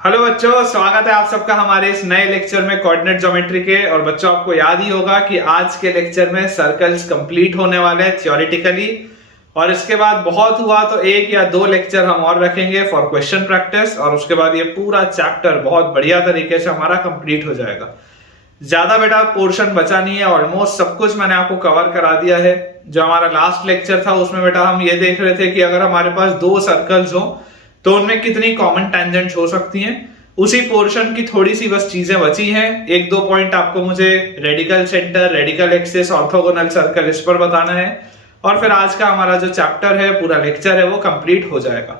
Hello बच्चों, स्वागत है आप सबका हमारे इस नए लेक्चर में कोऑर्डिनेट ज्योमेट्री के। और बच्चों, आपको याद ही होगा कि आज के लेक्चर में सर्कल्स कंप्लीट होने वाले हैं थियोरेटिकली, और इसके बाद बहुत हुआ तो एक या दो लेक्चर हम और रखेंगे फॉर क्वेश्चन प्रैक्टिस, और उसके बाद ये पूरा चैप्टर बहुत बढ़िया तरीके से हमारा कंप्लीट हो जाएगा। ज्यादा बेटा पोर्शन बचा नहीं है, ऑलमोस्ट सब कुछ मैंने आपको कवर करा दिया है। जो हमारा लास्ट लेक्चर था उसमें बेटा हम ये देख रहे थे कि अगर हमारे पास दो सर्कल्स हो तो उनमें कितनी कॉमन टेंजेंट्स हो सकती हैं। उसी पोर्शन की थोड़ी सी बस चीजें बची हैं। एक दो पॉइंट आपको मुझे radical centre, radical axis, orthogonal circle इस पर बताना है, और फिर आज का हमारा जो चैप्टर है, पूरा लेक्चर है, वो कंप्लीट हो जाएगा।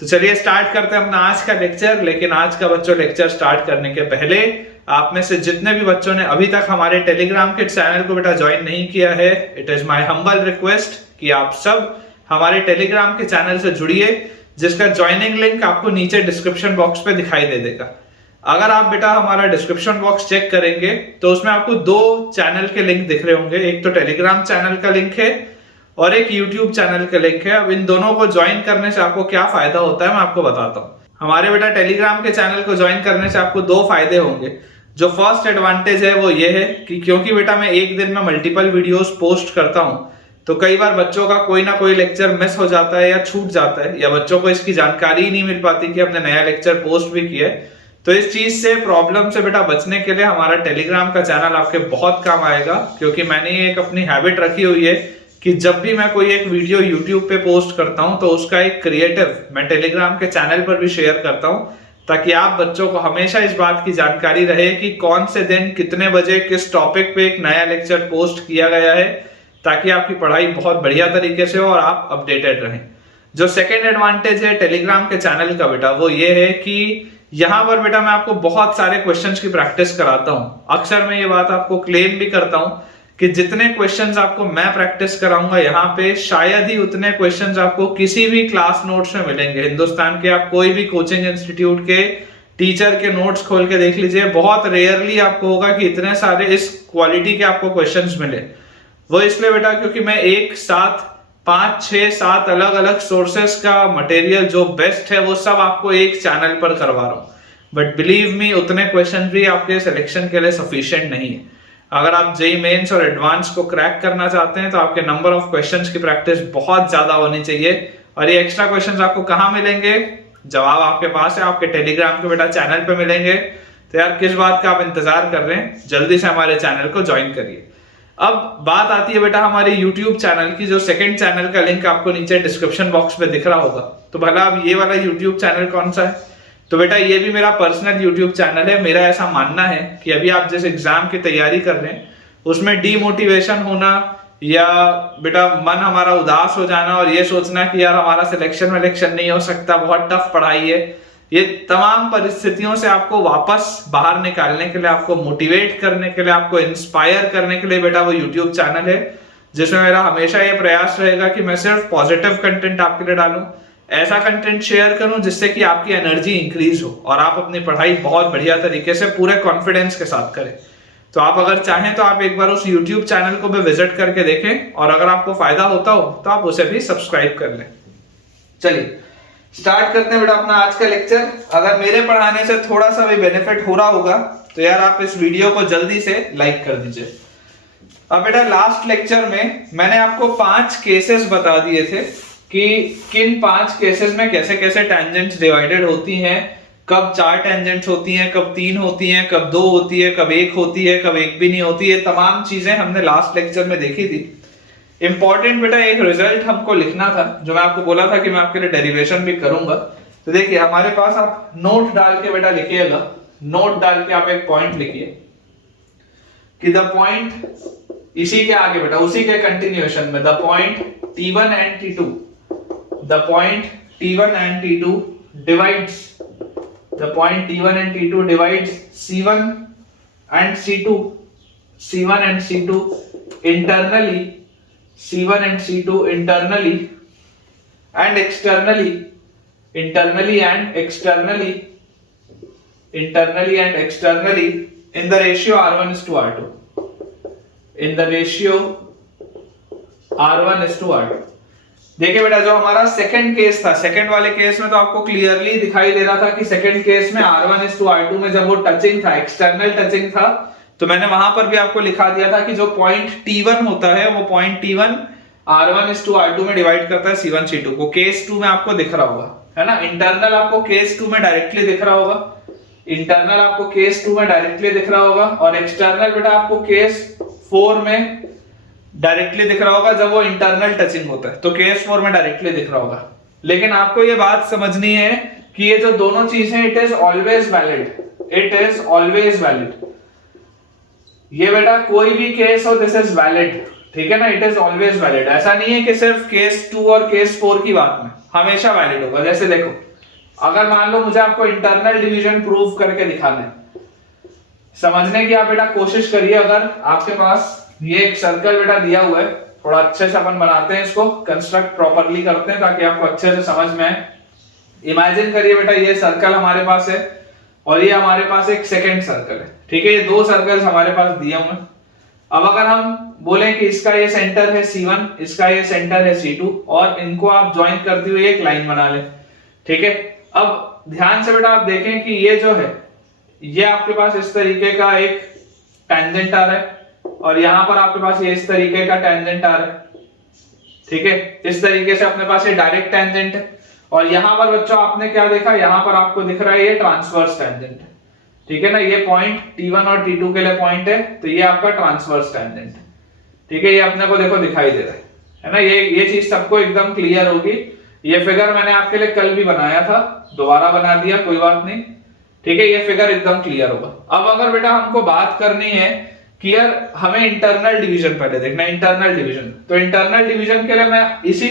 तो चलिए स्टार्ट करते हैं अपना आज का लेक्चर। लेकिन आज का बच्चों लेक्चर स्टार्ट करने के पहले आप में से जितने भी बच्चों ने अभी तक हमारे टेलीग्राम के चैनल को बेटा ज्वाइन नहीं किया है, it is my humble request कि आप सब हमारे टेलीग्राम के चैनल से जुड़िए, जिसका ज्वाइनिंग लिंक आपको नीचे डिस्क्रिप्शन बॉक्स पे दिखाई दे देगा। अगर आप बेटा हमारा डिस्क्रिप्शन बॉक्स चेक करेंगे तो उसमें आपको दो चैनल के लिंक दिख रहे होंगे। एक तो टेलीग्राम चैनल का लिंक है और एक यूट्यूब चैनल का लिंक है। अब इन दोनों को ज्वाइन करने से आपको क्या फायदा होता है मैं आपको बताता हूँ। हमारे बेटा टेलीग्राम के चैनल को ज्वाइन करने से आपको दो फायदे होंगे। जो फर्स्ट एडवांटेज है वो ये है कि क्योंकि बेटा मैं एक दिन में मल्टीपल वीडियोस पोस्ट करता हूँ, तो कई बार बच्चों का कोई ना कोई लेक्चर मिस हो जाता है या छूट जाता है, या बच्चों को इसकी जानकारी ही नहीं मिल पाती कि हमने नया लेक्चर पोस्ट भी किया है। तो इस चीज से, प्रॉब्लम से बेटा बचने के लिए हमारा टेलीग्राम का चैनल आपके बहुत काम आएगा। क्योंकि मैंने एक अपनी हैबिट रखी हुई है कि जब भी मैं कोई एक वीडियो यूट्यूब पे पोस्ट करता हूं तो उसका एक क्रिएटिव मैं टेलीग्राम के चैनल पर भी शेयर करता हूं, ताकि आप बच्चों को हमेशा इस बात की जानकारी रहे कि कौन से दिन कितने बजे किस टॉपिक पे एक नया लेक्चर पोस्ट किया गया है, ताकि आपकी पढ़ाई बहुत बढ़िया तरीके से हो और आप अपडेटेड रहें। जो सेकेंड एडवांटेज है टेलीग्राम के चैनल का बेटा, वो ये है कि यहाँ पर बेटा मैं आपको बहुत सारे क्वेश्चंस की प्रैक्टिस कराता हूँ। अक्सर मैं ये बात आपको क्लेम भी करता हूँ कि जितने क्वेश्चंस आपको मैं प्रैक्टिस कराऊंगा यहाँ पे, शायद ही उतने क्वेश्चंस आपको किसी भी क्लास नोट्स में मिलेंगे। हिंदुस्तान के आप कोई भी कोचिंग इंस्टीट्यूट के टीचर के नोट्स खोल के देख लीजिए, बहुत रेयरली आपको होगा कि इतने सारे इस क्वालिटी के आपको क्वेश्चंस मिले। वो इसलिए बेटा क्योंकि मैं एक साथ 5, 6, 7 अलग अलग सोर्सेस का मटेरियल जो बेस्ट है वो सब आपको एक चैनल पर करवा रहा हूँ। बट बिलीव मी, उतने क्वेश्चन भी आपके सिलेक्शन के लिए सफिशिएंट नहीं है। अगर आप जेईई मेंस और एडवांस को क्रैक करना चाहते हैं तो आपके नंबर ऑफ क्वेश्चंस की प्रैक्टिस बहुत ज्यादा होनी चाहिए। और ये एक्स्ट्रा क्वेश्चंस आपको कहाँ मिलेंगे? जवाब आपके पास है, आपके टेलीग्राम के बेटा चैनल पे मिलेंगे। तो यार किस बात का आप इंतजार कर रहे हैं? जल्दी से हमारे चैनल को ज्वाइन करिए। अब बात आती है बेटा हमारे YouTube चैनल की। जो सेकंड चैनल का लिंक आपको नीचे डिस्क्रिप्शन बॉक्स में दिख रहा होगा, तो भला अब ये वाला YouTube चैनल कौन सा है? तो बेटा ये भी मेरा पर्सनल YouTube चैनल है। मेरा ऐसा मानना है कि अभी आप जिस एग्जाम की तैयारी कर रहे हैं उसमें डीमोटिवेशन होना, या बेटा मन हमारा उदास हो जाना और ये सोचना कि यार हमारा सिलेक्शन नहीं हो सकता, बहुत टफ पढ़ाई है, ये तमाम परिस्थितियों से आपको वापस बाहर निकालने के लिए, आपको मोटिवेट करने के लिए, आपको इंस्पायर करने के लिए बेटा वो यूट्यूब चैनल है, जिसमें मेरा हमेशा ये प्रयास रहेगा कि मैं सिर्फ पॉजिटिव कंटेंट आपके लिए डालूं, ऐसा कंटेंट शेयर करूं जिससे कि आपकी एनर्जी इंक्रीज हो और आप अपनी पढ़ाई बहुत बढ़िया तरीके से पूरे कॉन्फिडेंस के साथ करें। तो आप अगर चाहें तो आप एक बार उस यूट्यूब चैनल को भी विजिट करके देखें, और अगर आपको फायदा होता हो तो आप उसे भी सब्सक्राइब कर लें। चलिए स्टार्ट करते हैं बेटा अपना आज का लेक्चर। अगर मेरे पढ़ाने से थोड़ा सा भी बेनिफिट हो रहा होगा तो यार आप इस वीडियो को जल्दी से लाइक कर दीजिए। अब बेटा लास्ट लेक्चर में मैंने आपको 5 केसेस बता दिए थे कि किन 5 केसेस में कैसे कैसे टेंजेंट्स डिवाइडेड होती हैं, कब 4 टेंजेंट्स होती हैं, कब 3 होती हैं, कब 2 होती है, कब 1 होती है, कब 1 भी नहीं होती है। तमाम चीजें हमने लास्ट लेक्चर में देखी थी। इंपॉर्टेंट बेटा एक रिजल्ट हमको लिखना था, जो मैं आपको बोला था कि मैं आपके लिए डेरिवेशन भी करूंगा। तो देखिए हमारे पास आप नोट डाल के बेटा लिखिएगा, नोट डाल के आप एक पॉइंट लिखिए कि द पॉइंट, इसी के आगे बेटा उसी के कंटिन्यूएशन में, the point T1 and T2, the point T1 and T2 divides, the point T1 and T2 divides C1 and C2, C1 and C2 internally, C1 and C2 internally and externally, internally and externally, internally and externally in the ratio R1 is to R2, in the ratio R1 is to R2। देखिए बेटा, जो हमारा second case था, second वाले case में तो आपको clearly दिखाई दे रहा था कि सेकंड केस में R1:R2 में जब वो टचिंग था, एक्सटर्नल टचिंग था, तो मैंने वहां पर भी आपको लिखा दिया था कि जो पॉइंट T1 होता है, वो पॉइंट T1 R1:R2 में डिवाइड करता है C1 C2 को। केस 2 में आपको दिख रहा होगा, है ना, इंटरनल आपको केस 2 में डायरेक्टली दिख रहा होगा, इंटरनल आपको केस 2 में डायरेक्टली दिख रहा होगा, और एक्सटर्नल बेटा आपको केस 4 में डायरेक्टली दिख रहा होगा जब वो इंटरनल टचिंग होता है, तो केस 4 में डायरेक्टली दिख रहा होगा। लेकिन आपको ये बात समझनी है कि ये जो दोनों चीजें, it is always valid, it is always valid. ये बेटा कोई भी केस हो, दिस इज वैलिड, ठीक है ना, इट इज ऑलवेज वैलिड। ऐसा नहीं है कि सिर्फ केस 2 और केस 4 की बात में, हमेशा वैलिड होगा। जैसे देखो, अगर मान लो मुझे आपको इंटरनल डिवीजन प्रूव करके दिखाना है, समझने की आप बेटा कोशिश करिए। अगर आपके पास ये एक सर्कल बेटा दिया हुआ है, थोड़ा अच्छे से अपन बनाते हैं इसको, कंस्ट्रक्ट प्रॉपर्ली करते हैं ताकि आपको अच्छे से समझ में आए। इमेजिन करिए बेटा, ये सर्कल हमारे पास है और ये हमारे पास एक सेकंड सर्कल है, ठीक है, ये दो सर्कल्स हमारे पास दिए हुए हैं। अब अगर हम बोले कि इसका ये सेंटर है C1, इसका ये सेंटर है C2, और इनको आप ज्वाइन करते हुए एक लाइन बना ले, ठीक है। अब ध्यान से बेटा आप देखें कि ये जो है, ये आपके पास इस तरीके का एक टेंजेंट आ रहा है, और यहां पर आपके पास ये इस तरीके का टेंजेंट आ रहा है, ठीक है। इस तरीके से अपने पास ये डायरेक्ट टेंजेंट है, और यहां पर बच्चों आपने क्या देखा, यहां पर आपको दिख रहा है ये ट्रांसवर्स टेंजेंट है, ठीक है ना। ये पॉइंट T1 और T2 के लिए पॉइंट है, तो ये आपका ट्रांसवर्स टेंजेंट है, ठीक है। ये अपने को देखो दिखाई दे रहा है ना। ये चीज सबको एकदम क्लियर होगी। ये फिगर मैंने आपके लिए कल भी बनाया था, दोबारा बना दिया, कोई बात नहीं, ठीक है। ये फिगर एकदम क्लियर होगा। अब अगर बेटा हमको बात करनी है कि यार हमें इंटरनल डिवीजन पहले देखना है, इंटरनल डिवीजन, तो इंटरनल डिवीजन के लिए मैं इसी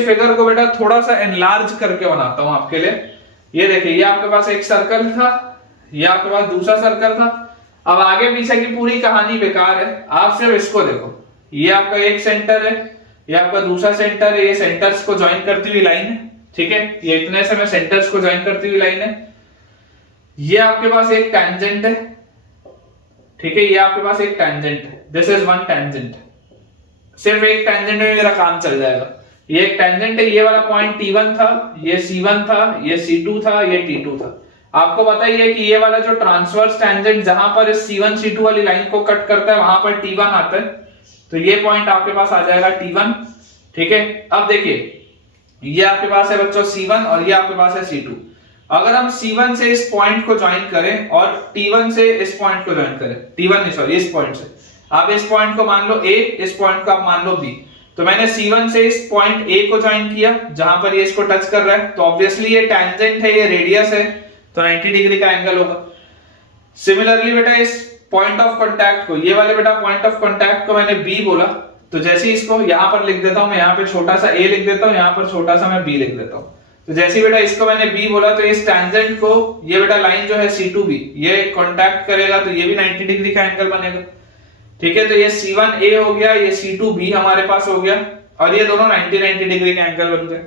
फिगर को बेटा थोड़ा सा एनलार्ज करके बनाता हूं आपके लिए। ये देखिए, ये आपके पास एक सर्कल था, ये आपके पास दूसरा सर्कल था। अब आगे पीछे की पूरी कहानी बेकार है, आप सिर्फ इसको देखो। ये आपका एक सेंटर है, ये आपका दूसरा सेंटर है, ये सेंटर्स को ज्वाइन करती हुई लाइन है, ठीक है। ये इतने से मैं सेंटर्स को ज्वाइन करती हुई लाइन है। ये आपके पास एक टेंजेंट है, ठीक है, ये आपके पास एक टेंजेंट है, दिस इज वन टेंजेंट। सिर्फ एक टेंजेंट में मेरा काम चल जाएगा। ये एक टेंजेंट है, ये वाला पॉइंट T1 था, ये C1 था, ये C2 था, ये T2 था। आपको पता ही है कि ये वाला जो ट्रांसवर्स टेंजेंट जहां पर इस C1 C2 वाली लाइन को कट करता है, वहां पर T1 आता है, तो ये पॉइंट आपके पास आ जाएगा T1, ठीक है। अब देखिए, ये आपके पास है बच्चों C1 और ये आपके पास है C2। अगर हम C1 से इस पॉइंट को ज्वाइन करें और T1 से इस पॉइंट को ज्वाइन करें, T1 नहीं सॉरी, इस पॉइंट से, आप इस पॉइंट को मान लो A, इस पॉइंट को आप मान लो B, तो मैंने C1 से इस पॉइंट A को ज्वाइन किया जहां पर ये इसको टच कर रहा है, तो ऑब्वियसली ये टेंजेंट है, ये रेडियस है, तो 90 डिग्री का एंगल होगा। सिमिलरली बेटा इस पॉइंट ऑफ कांटेक्ट को, ये वाले बेटा पॉइंट ऑफ कांटेक्ट को मैंने B बोला, तो जैसे इसको यहां पर लिख देता हूं मैं, यहां पे छोटा सा A लिख देता हूं, यहां पर छोटा सा मैं B लिख देता हूं। तो जैसे बेटा इसको मैंने B बोला, तो इस टेंजेंट को ये बेटा लाइन जो है C2B, ये कांटेक्ट करेगा, तो ये भी 90 डिग्री का एंगल बनेगा, ठीक है। तो ये C1A हो गया, ये C2B हमारे पास हो गया, और ये दोनों 90 डिग्री के एंगल बन गए।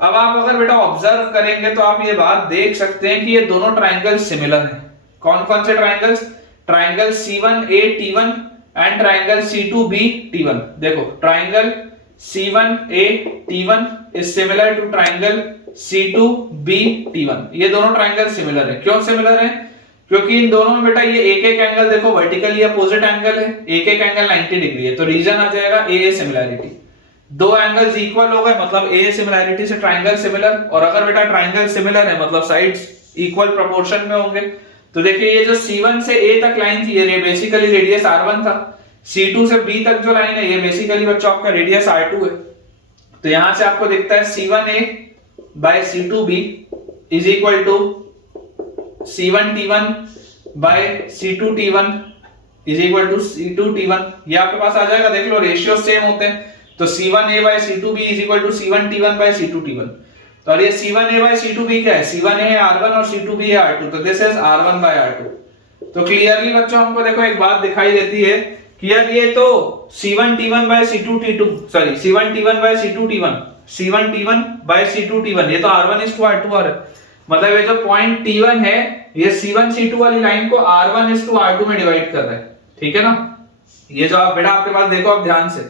अब आप अगर बेटा ऑब्जर्व करेंगे तो आप ये बात देख सकते हैं कि ये दोनों ट्रायंगल सिमिलर हैं। कौन कौन से triangles? Triangle C1A T1 and triangle C2B T1। देखो, triangle C1A T1 is similar to triangle C2B T1। ये दोनों ट्रायंगल सिमिलर है। क्यों सिमिलर है? क्योंकि इन दोनों में बेटा ये एक एक एंगल देखो वर्टिकली अपोजिट एंगल है, एक एक एंगल 90 डिग्री है, तो रीजन आ जाएगा AA सिमिलैरिटी। दो एंगल्स इक्वल हो गए मतलब AA सिमिलैरिटी से ट्रायंगल सिमिलर, और अगर बेटा ट्रायंगल सिमिलर है मतलब साइड्स इक्वल प्रोपोर्शन में होंगे। तो देखिए, ये जो C1 से A तक लाइन थी, ये बेसिकली रेडियस R1 था। C2 से B तक जो लाइन है, ये बेसिकली बच्चों आपका रेडियस R2 है। तो यहां से आपको दिखता है C1A by C2B is equal to C1T1 by C2T1 is equal to C2T1। ये आपके पास आ जाएगा, देख लो रेशियो सेम होते हैं, तो C1A by C2B is equal to C1T1 by C2T1। तो ये C1A by C2B क्या है? C1A है R1 और C2B है R2, तो this is R1 by R2। तो क्लियरली बच्चों हमको देखो एक बात दिखाई देती है कि यार ये तो C1T1 by C2T2 sorry C1T1 by C2T1, C1T1 by C2T1, ये तो R1:R2 आ रहा है। मतलब ये जो पॉइंट T1 है, ये C1 C2 वाली लाइन को R1:R2 में डिवाइड कर रहा है, ठीक है ना। ये जो आप बेटा आपके पास देखो आप ध्यान से,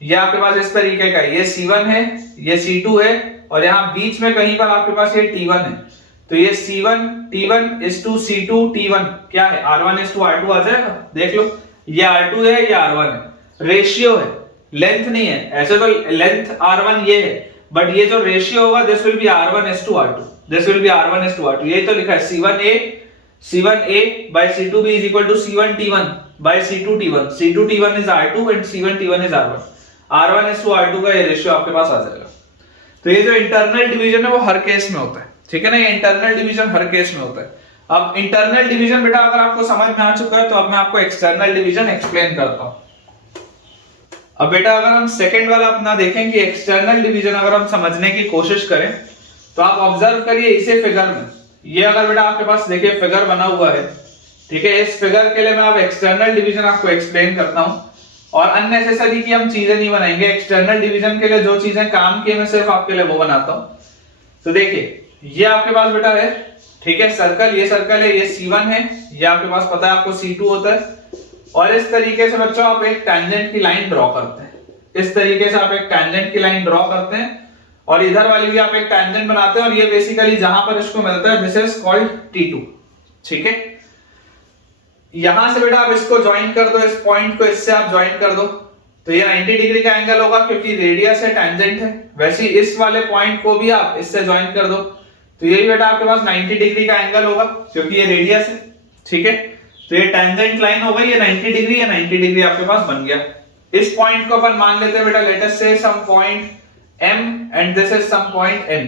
ये आपके पास इस तरीके का है, ये C1 है, ये C2 है, और यहाँ बीच में कहीं पर आपके पास ये T1 है। तो ये C1 T1 is to C2 T1 क्या है, R1 is to R2 आ जाएगा। देख लो, ये R2 है, ये R1 है, रेशियो है, लेंथ नहीं है। ऐसे तो लेंथ R1 ये है, बट ये जो रेशियो होगा this will be R1 is to R2, this will be R1 is to R2। यही तो लिखा है C1A by C2B is equal to C1 T1 by C2 T1, C2 T1 is R2 and C1 T1 is R1, R1 is to R2 का ये ratio आपके पास आ जाएगा। तो ये जो इंटरनल डिवीजन है वो हर केस में होता है, ठीक है ना, ये इंटरनल डिवीजन हर केस में होता है। अब इंटरनल डिवीजन बेटा अगर आपको समझ में आ चुका है तो अब मैं आपको एक्सटर्नल डिवीजन एक्सप्लेन करता हूं। अब बेटा अगर हम सेकंड वाला अपना देखें कि एक्सटर्नल डिवीजन अगर हम समझने की कोशिश करें तो आप ऑब्जर्व करिए इसे फिगर में, ये अगर बेटा आपके पास देखिए फिगर बना हुआ है, ठीक है, इस फिगर के लिए मैं अब एक्सटर्नल डिवीजन आपको एक्सप्लेन करता हूं और अननेसेसरी की हम चीजें नहीं बनाएंगे। एक्सटर्नल डिवीजन के लिए जो चीजें काम की मैं सिर्फ आपके लिए वो बनाता हूं। तो देखिए ये आपके पास बेटा है, ठीक है, सर्कल, ये सर्कल है, ये C1 है, ये आपके पास पता है आपको C2 होता है, और इस तरीके से बच्चों आप एक टेंजेंट की लाइन ड्रॉ करते हैं, इस तरीके से आप एक टेंजेंट की लाइन ड्रॉ करते हैं और इधर वाली भी आप एक टेंजेंट बनाते हैं और ये बेसिकली जहां पर इसको मिलता है दिस इज कॉल्ड T2, ठीक है। यहां से बेटा आप इसको ज्वाइन कर दो, इस पॉइंट को इससे आप ज्वाइन कर दो, तो ये 90 डिग्री का एंगल होगा क्योंकि रेडियस है, टेंजेंट है। वैसे ही इस वाले पॉइंट को भी आप इससे ज्वाइन कर दो, तो ये भी बेटा आपके पास 90 डिग्री का एंगल होगा क्योंकि ये रेडियस है, ठीक है। तो ये टेंजेंट लाइन हो गई, ये 90 डिग्री या 90 डिग्री आपके पास बन गया। इस पॉइंट को अपन मान लेते हैं बेटा, लेट अस से some point M and this is some point N,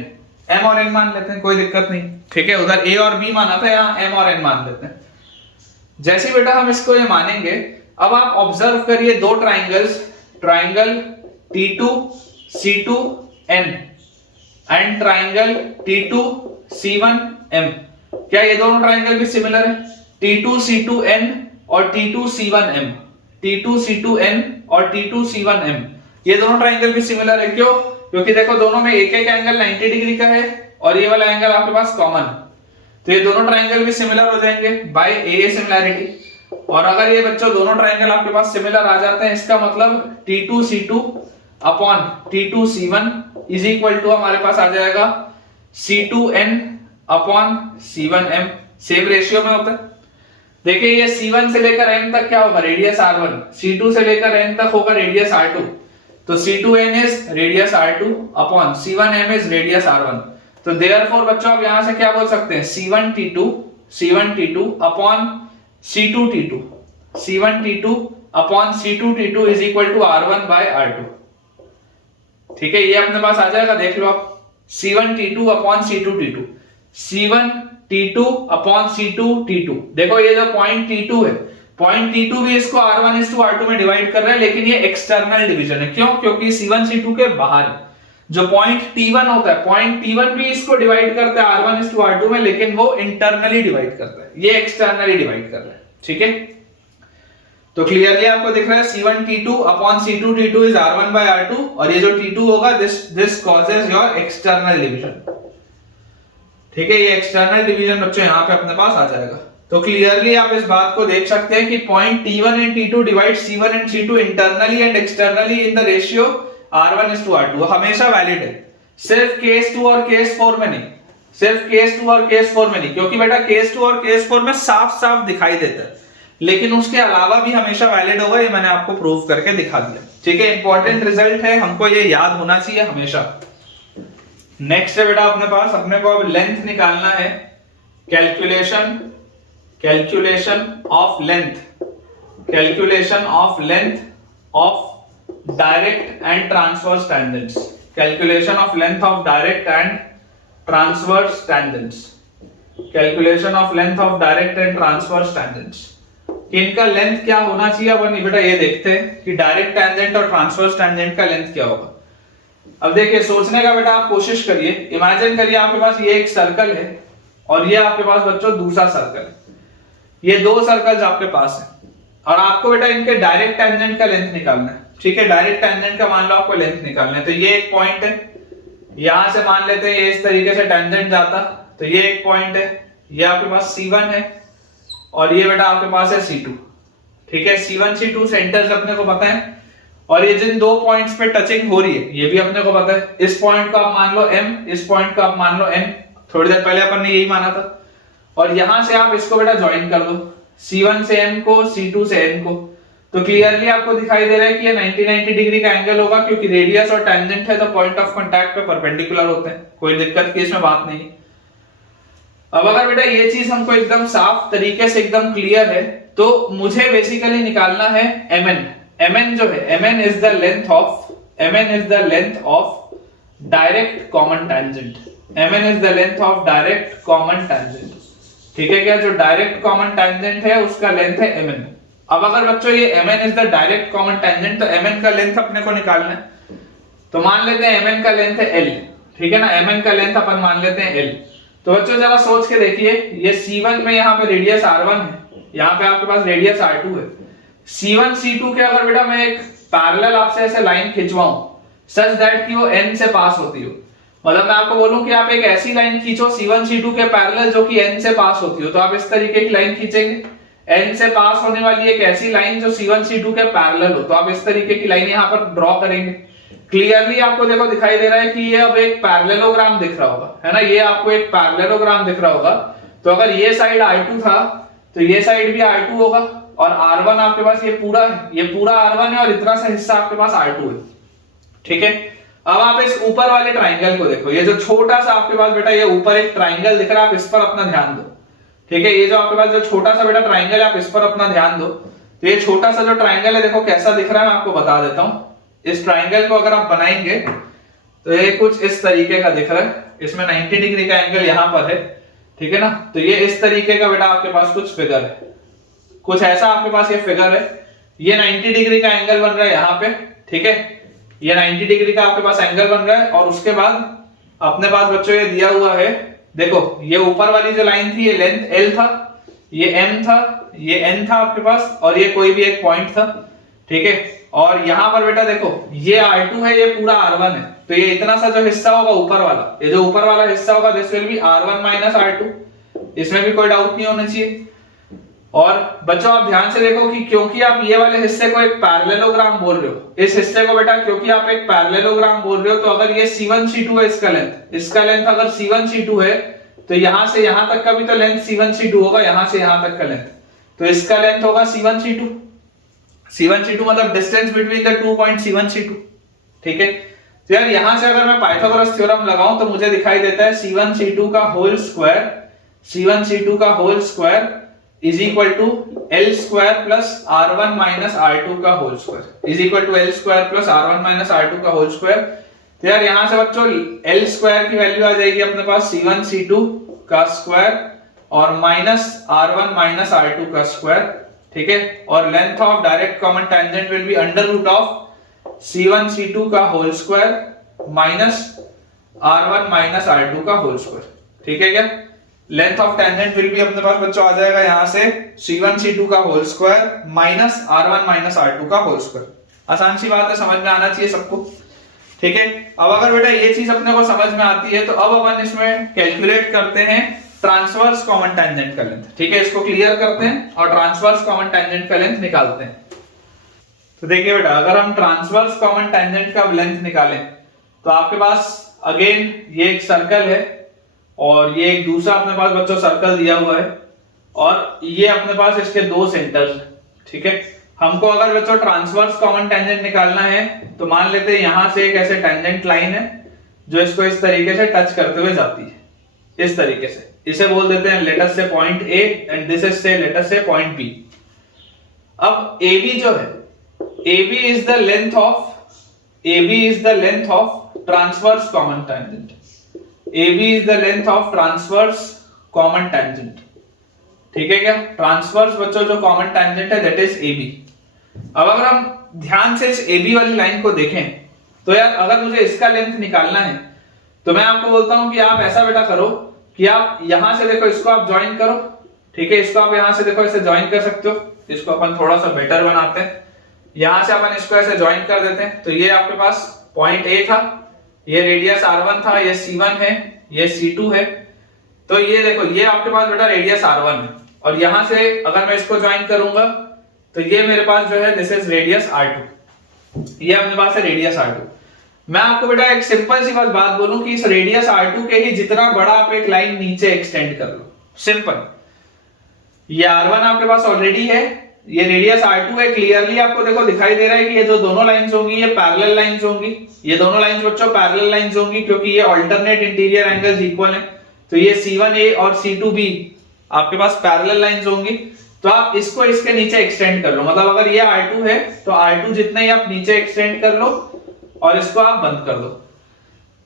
M और N मान लेते हैं, कोई दिक्कत नहीं, ठीक है। उधर A और B माना था, यहाँ M और N मान लेते हैं। जैसे बेटा हम इसको ये मानेंगे, अब आप ऑब्जर्व करिए दो triangles, triangle T2 C2 N and triangle T2 C1 M, क्या ये दोनों ट्राइंगल भी सिमिलर है? T2 C2 N और T2 C1 M, T2 C2 N और T2 C1 M, ये दोनों ट्राइंगल भी सिमिलर है। क्यों? क्योंकि देखो दोनों में एक एक एंगल 90 डिग्री का है और ये वाला एंगल आपके पास कॉमन, तो ये दोनों ट्राइंगल भी सिमिलर हो जाएंगे बाय ए सिमिलैरिटी। और अगर ये बच्चों दोनों ट्राइंगल आपके पास सिमिलर आ जाते हैं, इसका मतलब T2 C2 upon T2 C1 is equal to हमारे पास आ जाएगा C2N upon C1M, same ratio में होता है। देखिए ये C1 से लेकर N तक क्या होगा, रेडियस R1, C2 से लेकर N तक होगा रेडियस R2, तो C2N is radius R2 upon C1M is radius R1। तो देयरफॉर बच्चों आप यहां से क्या बोल सकते हैं, C1T2 upon C2T2, C1T2 upon C2T2 is equal to R1 by R2, ठीक है। ये अपने पास आ जाएगा, देख लो आप, C1T2 upon C2T2, C1T2 upon C2T2। देखो ये जो पॉइंट T2 है, पॉइंट T2 भी इसको R1 is to R2 में डिवाइड कर रहा है, लेकिन ये एक्सटर्नल डिवीजन है। क्यों? क्योंकि C1 C2 के बाहर है। जो पॉइंट T1 होता है, पॉइंट T1 भी इसको डिवाइड करता है R1 is to R2 में, लेकिन वो इंटरनली डिवाइड करता है, ये एक्सटर्नली डिवाइड कर रहा है, ठीक है। तो क्लियरली आपको दिख रहा है C1T2 upon C2T2 is R1 by R2, और ये जो T2 होगा this causes your external division, ठीक है। ये एक्सटर्नल डिवीजन बच्चों यहाँ पे अपने पास आ जाएगा। तो क्लियरली आप इस बात को देख सकते हैं कि point T1 and T2 divide C1 and C2 internally and externally in the ratio R1 is to R2, हमेशा वैलिड है, सिर्फ केस 2 और केस 4 में नहीं, सिर्फ केस 2 और केस 4 में नहीं, क्योंकि बेटा केस 2 और केस 4 में साफ साफ दिखाई देता है, लेकिन उसके अलावा भी हमेशा वैलिड होगा, ये मैंने आपको प्रूव करके दिखा दिया, ठीक है। इंपॉर्टेंट रिजल्ट है, हमको ये याद होना चाहिए हमेशा। नेक्स्ट है बेटा अपने पास, अपने को अब लेंथ निकालना है, calculation of length of direct and transverse tangents, calculation of length of direct and transverse tangents, calculation of length of direct and transverse tangents, कि इनका लेंथ क्या होना चाहिए। अपन बेटा ये देखते हैं कि डायरेक्ट टेंजेंट और ट्रांसवर्स टेंजेंट का लेंथ क्या होगा। अब देखिए सोचने का बेटा आप कोशिश करिए, इमेजिन करिए आपके पास ये एक सर्कल है और ये आपके पास बच्चों दूसरा सर्कल है, ये दो सर्कल्स आपके पास है और आपको बेटा इनके डायरेक्ट टेंजेंट का लेंथ निकालना है, ठीक है। डायरेक्ट टेंजेंट का मान लो आपको लेंथ निकालना है, तो ये एक पॉइंट है, यहां से मान लेते हैं ये इस तरीके से टेंजेंट जाता, तो ये एक पॉइंट है, ये आपके पास C1 है और ये बेटा आपके पास है C2, ठीक है। C1 C2 सेंटर्स अपने को पता है और ये जिन दो पॉइंट्स पे टचिंग हो रही है ये भी अपने को पता है। इस पॉइंट को आप मान लो m, इस पॉइंट को आप मान लो n, थोड़ी देर पहले अपन ने यही माना था। और यहां से आप इसको बेटा ज्वाइन कर दो, C1 से n को, C2 से n को, तो क्लियरली आपको दिखाई दे रहा है कि ये 90 डिग्री का एंगल होगा, क्योंकि रेडियस और टेंजेंट है तो पॉइंट ऑफ कांटेक्ट पे परपेंडिकुलर होते हैं, कोई दिक्कत की इसमें बात नहीं। अब अगर बेटा ये चीज हमको एकदम साफ तरीके से एकदम क्लियर है तो मुझे बेसिकली निकालना है mn। mn जो है, mn is the length of direct common tangent. mn is the length of direct common tangent, ठीक है क्या? जो डायरेक्ट कॉमन टेंजेंट है उसका लेंथ है mn। अब अगर बच्चों ये mn is the direct common tangent तो mn का लेंथ अपने को निकालना है, तो मान लेते हैं mn का लेंथ है l, ठीक है ना? mn का लेंथ अपन मान लेते हैं l। तो बच्चों जरा सोच के देखिए, ये C1 में यहाँ पे रेडियस R1 है, यहाँ पे आपके पास रेडियस R2 है। C1 C2 के अगर बेटा मैं एक पैरेलल आपसे ऐसे लाइन खिंचवाऊं सच दैट कि वो n से पास होती हो, मतलब मैं आपको बोलूं कि आप एक ऐसी लाइन खींचो C1 C2 के पैरेलल जो कि n से पास होती हो, तो आप इस तरीके की लाइन खींचेंगे। n से पास होने वाली एक ऐसी लाइन जो C1 C2 के पैरेलल हो, तो आप इस तरीके की लाइन यहाँ पर ड्रॉ करेंगे। क्लियरली आपको देखो दिखाई दे रहा है कि ये अब एक पैरेललोग्राम दिख रहा होगा, है ना? ये आपको एक पैरेललोग्राम दिख रहा होगा। तो अगर ये साइड R2 था तो ये साइड भी R2 होगा, और R1 आपके पास ये पूरा है, ये पूरा R1 है, और इतना सा हिस्सा आपके पास R2 है, ठीक है? अब आप इस ऊपर वाले ट्राइंगल को देखो, ये जो छोटा सा आपके पास बेटा ये ऊपर एक ट्राइंगल दिख रहा है, आप इस पर अपना ध्यान दो, ठीक है? ये जो आपके पास जो छोटा सा बेटा ट्राइंगल है आप इस पर अपना ध्यान दो। तो ये छोटा सा जो ट्राइंगल है देखो कैसा दिख रहा है, मैं आपको बता देता हूं। इस ट्राइंगल को अगर आप बनाएंगे तो ये कुछ इस तरीके का दिख रहा है, इसमें 90 डिग्री का एंगल यहां पर है, ठीक है ना? तो ये इस तरीके का बेटा आपके पास कुछ फिगर है, कुछ ऐसा आपके पास ये फिगर है। ये 90 डिग्री का एंगल बन रहा है यहाँ पे, ठीक है? ये 90 डिग्री का आपके पास एंगल बन रहा है, और उसके बाद अपने पास बच्चों ये दिया हुआ है, देखो ये ऊपर वाली जो लाइन थी ये लेंथ l था, ये m था, ये n था आपके पास, और ये कोई भी एक पॉइंट था, ठीक है? और यहाँ पर बेटा देखो ये R2 है, ये पूरा R1 है, तो ये इतना सा जो हिस्सा होगा ऊपर वाला, ये जो ऊपर वाला हिस्सा होगा this will be R1 minus R2, इसमें भी कोई डाउट नहीं होना चाहिए। और बच्चों आप ध्यान से देखो कि क्योंकि आप ये वाले हिस्से को एक पैरेललोग्राम बोल रहे हो, इस हिस्से को बेटा क्योंकि आप एक पैरेललोग्राम बोल रहे हो, तो अगर ये C1 C2 है, इसका लेंथ अगर C1 C2 है तो यहां से यहां तक का भी तो लेंथ C1 C2 होगा, यहां से यहां तक का लेंथ, तो इसका लेंथ होगा C1 C2। C1 C2 मतलब distance between the two point C1 C2, ठीक है? तो यार यहां से अगर मैं पाइथागोरस थ्योरम लगाऊं तो मुझे दिखाई देता है C1 C2 का whole square is equal to L square plus R1 minus R2 का whole square is equal to L square plus R1 minus R2 का होल स्क्वायर। तो यार यहां से बच्चों L स्क्वायर की वैल्यू आ जाएगी अपने पास C1 C2 का स्क्वायर और माइनस R1 माइनस R2 का स्क्वायर, ठीक है? और length of direct common tangent will be under root of C1 C2 का whole square minus R1 minus R2 का होल स्क्वायर, ठीक है क्या? Length of tangent will B अपने पास बच्चों आ जाएगा यहां से C1 C2 का whole square minus R1 minus R2 का होल स्क्वायर। आसान सी बात है, समझ में आना चाहिए सबको, ठीक है? अब अगर बेटा ये चीज अपने को समझ में आती है तो अब अपन इसमें कैलकुलेट करते हैं ट्रांसवर्स कॉमन टेंजेंट का लेंथ, ठीक है? इसको क्लियर करते हैं और ट्रांसवर्स कॉमन टेंजेंट का लेंथ निकालते हैं। तो देखिए बेटा अगर हम ट्रांसवर्स कॉमन टेंजेंट का लेंथ निकालें तो आपके पास अगेन ये एक सर्कल है और ये एक दूसरा अपने पास बच्चों सर्कल दिया हुआ है और ये अपने पास इसके दो सेंटर्स, ठीक है? हमको अगर बच्चों ट्रांसवर्स कॉमन टेंजेंट निकालना है तो मान लेते हैं यहां से एक ऐसे टेंजेंट लाइन है जो इसको इस तरीके से टच करते हुए जाती है, इस तरीके से, इसे बोल देते हैं लेट अस से point A and this is से लेट अस से पॉइंट B। अब AB जो है, AB is the length of transverse common tangent, AB is the length of transverse common tangent, ठीक है क्या? ट्रांसवर्स बच्चों जो कॉमन टेंजेंट है दैट इज AB। अब अगर हम ध्यान से इस AB वाली लाइन को देखें तो यार अगर मुझे इसका लेंथ निकालना है तो मैं आपको बोलता हूं कि आप ऐसा बेटा करो कि आप यहां से देखो इसको आप ज्वाइन करो, ठीक है? इसको आप यहां से देखो ऐसे ज्वाइन कर सकते हो, इसको अपन थोड़ा सा बेटर बनाते हैं, यहां से अपन इसको ऐसे ज्वाइन कर देते हैं। तो ये आपके पास पॉइंट A था, ये रेडियस R1 था, ये C1 है, ये C2 है, तो ये देखो ये आपके पास बेटा रेडियस R1 है और यहां से अगर मैं इसको ज्वाइन करूंगा तो ये मेरे पास जो है दिस इज रेडियस R2, ये अपने पास है रेडियस r2। मैं आपको बेटा एक सिंपल सी बात बोलूं कि इस रेडियस r2 के ही जितना बड़ा आप एक लाइन नीचे एक्सटेंड कर लो, सिंपल। ये r1 आपके पास ऑलरेडी है, ये रेडियस r2 है, क्लियरली आपको देखो दिखाई दे रहा है कि ये जो दोनों लाइंस होंगी ये पैरेलल लाइंस होंगी, ये दोनों लाइंस बच्चों पैरेलल लाइंस होंगी क्योंकि ये अल्टरनेट इंटीरियर एंगल्स इक्वल हैं। तो ये C1a और C2b आपके पास पैरेलल लाइंस होंगी। तो आप इसको इसके नीचे एक्सटेंड कर लो, मतलब अगर ये r2 है तो r2 जितना ही आप नीचे एक्सटेंड कर लो और इसको आप बंद कर दो,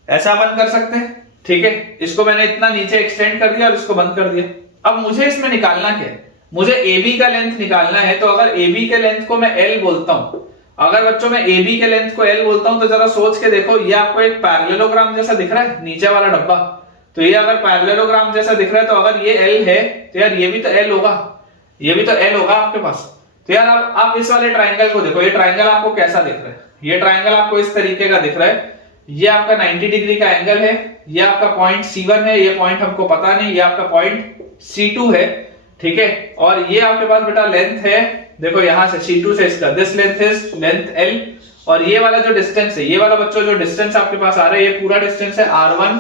ऐसा बंद कर सकते हैं, ठीक है। इसको मैंने इतना नीचे एक्सटेंड कर दिया और इसको बंद कर दिया। अब मुझे इसमें निकालना क्या है, मुझे AB का लेंथ निकालना है। तो अगर AB के लेंथ को मैं L बोलता हूं, अगर बच्चों मैं AB के लेंथ को L बोलता हूं तो जरा सोच के देखो, ये आपको एक पैरेललोग्राम जैसा दिख रहा है नीचे वाला डब्बा, तो ये अगर पैरेललोग्राम जैसा दिख रहा है तो अगर ये L है तो यार ये भी तो L होगा, ये भी तो L होगा आपके पास। तो यार आप इस वाले ट्राइंगल को देखो, ये ट्राइंगल आपको कैसा दिख रहा है, ये ट्राइंगल आपको इस तरीके का दिख रहा है। ये आपका 90 डिग्री का एंगल है, ये आपका पॉइंट C1 है, ये पॉइंट हमको पता नहीं, ये आपका पॉइंट C2 है, ठीक है। और ये आपके पास बेटा लेंथ है, देखो यहां से C2 से इसका this length is length L, और ये वाला जो डिस्टेंस है, ये वाला बच्चों जो डिस्टेंस आपके पास आ रहा है, ये पूरा डिस्टेंस है R1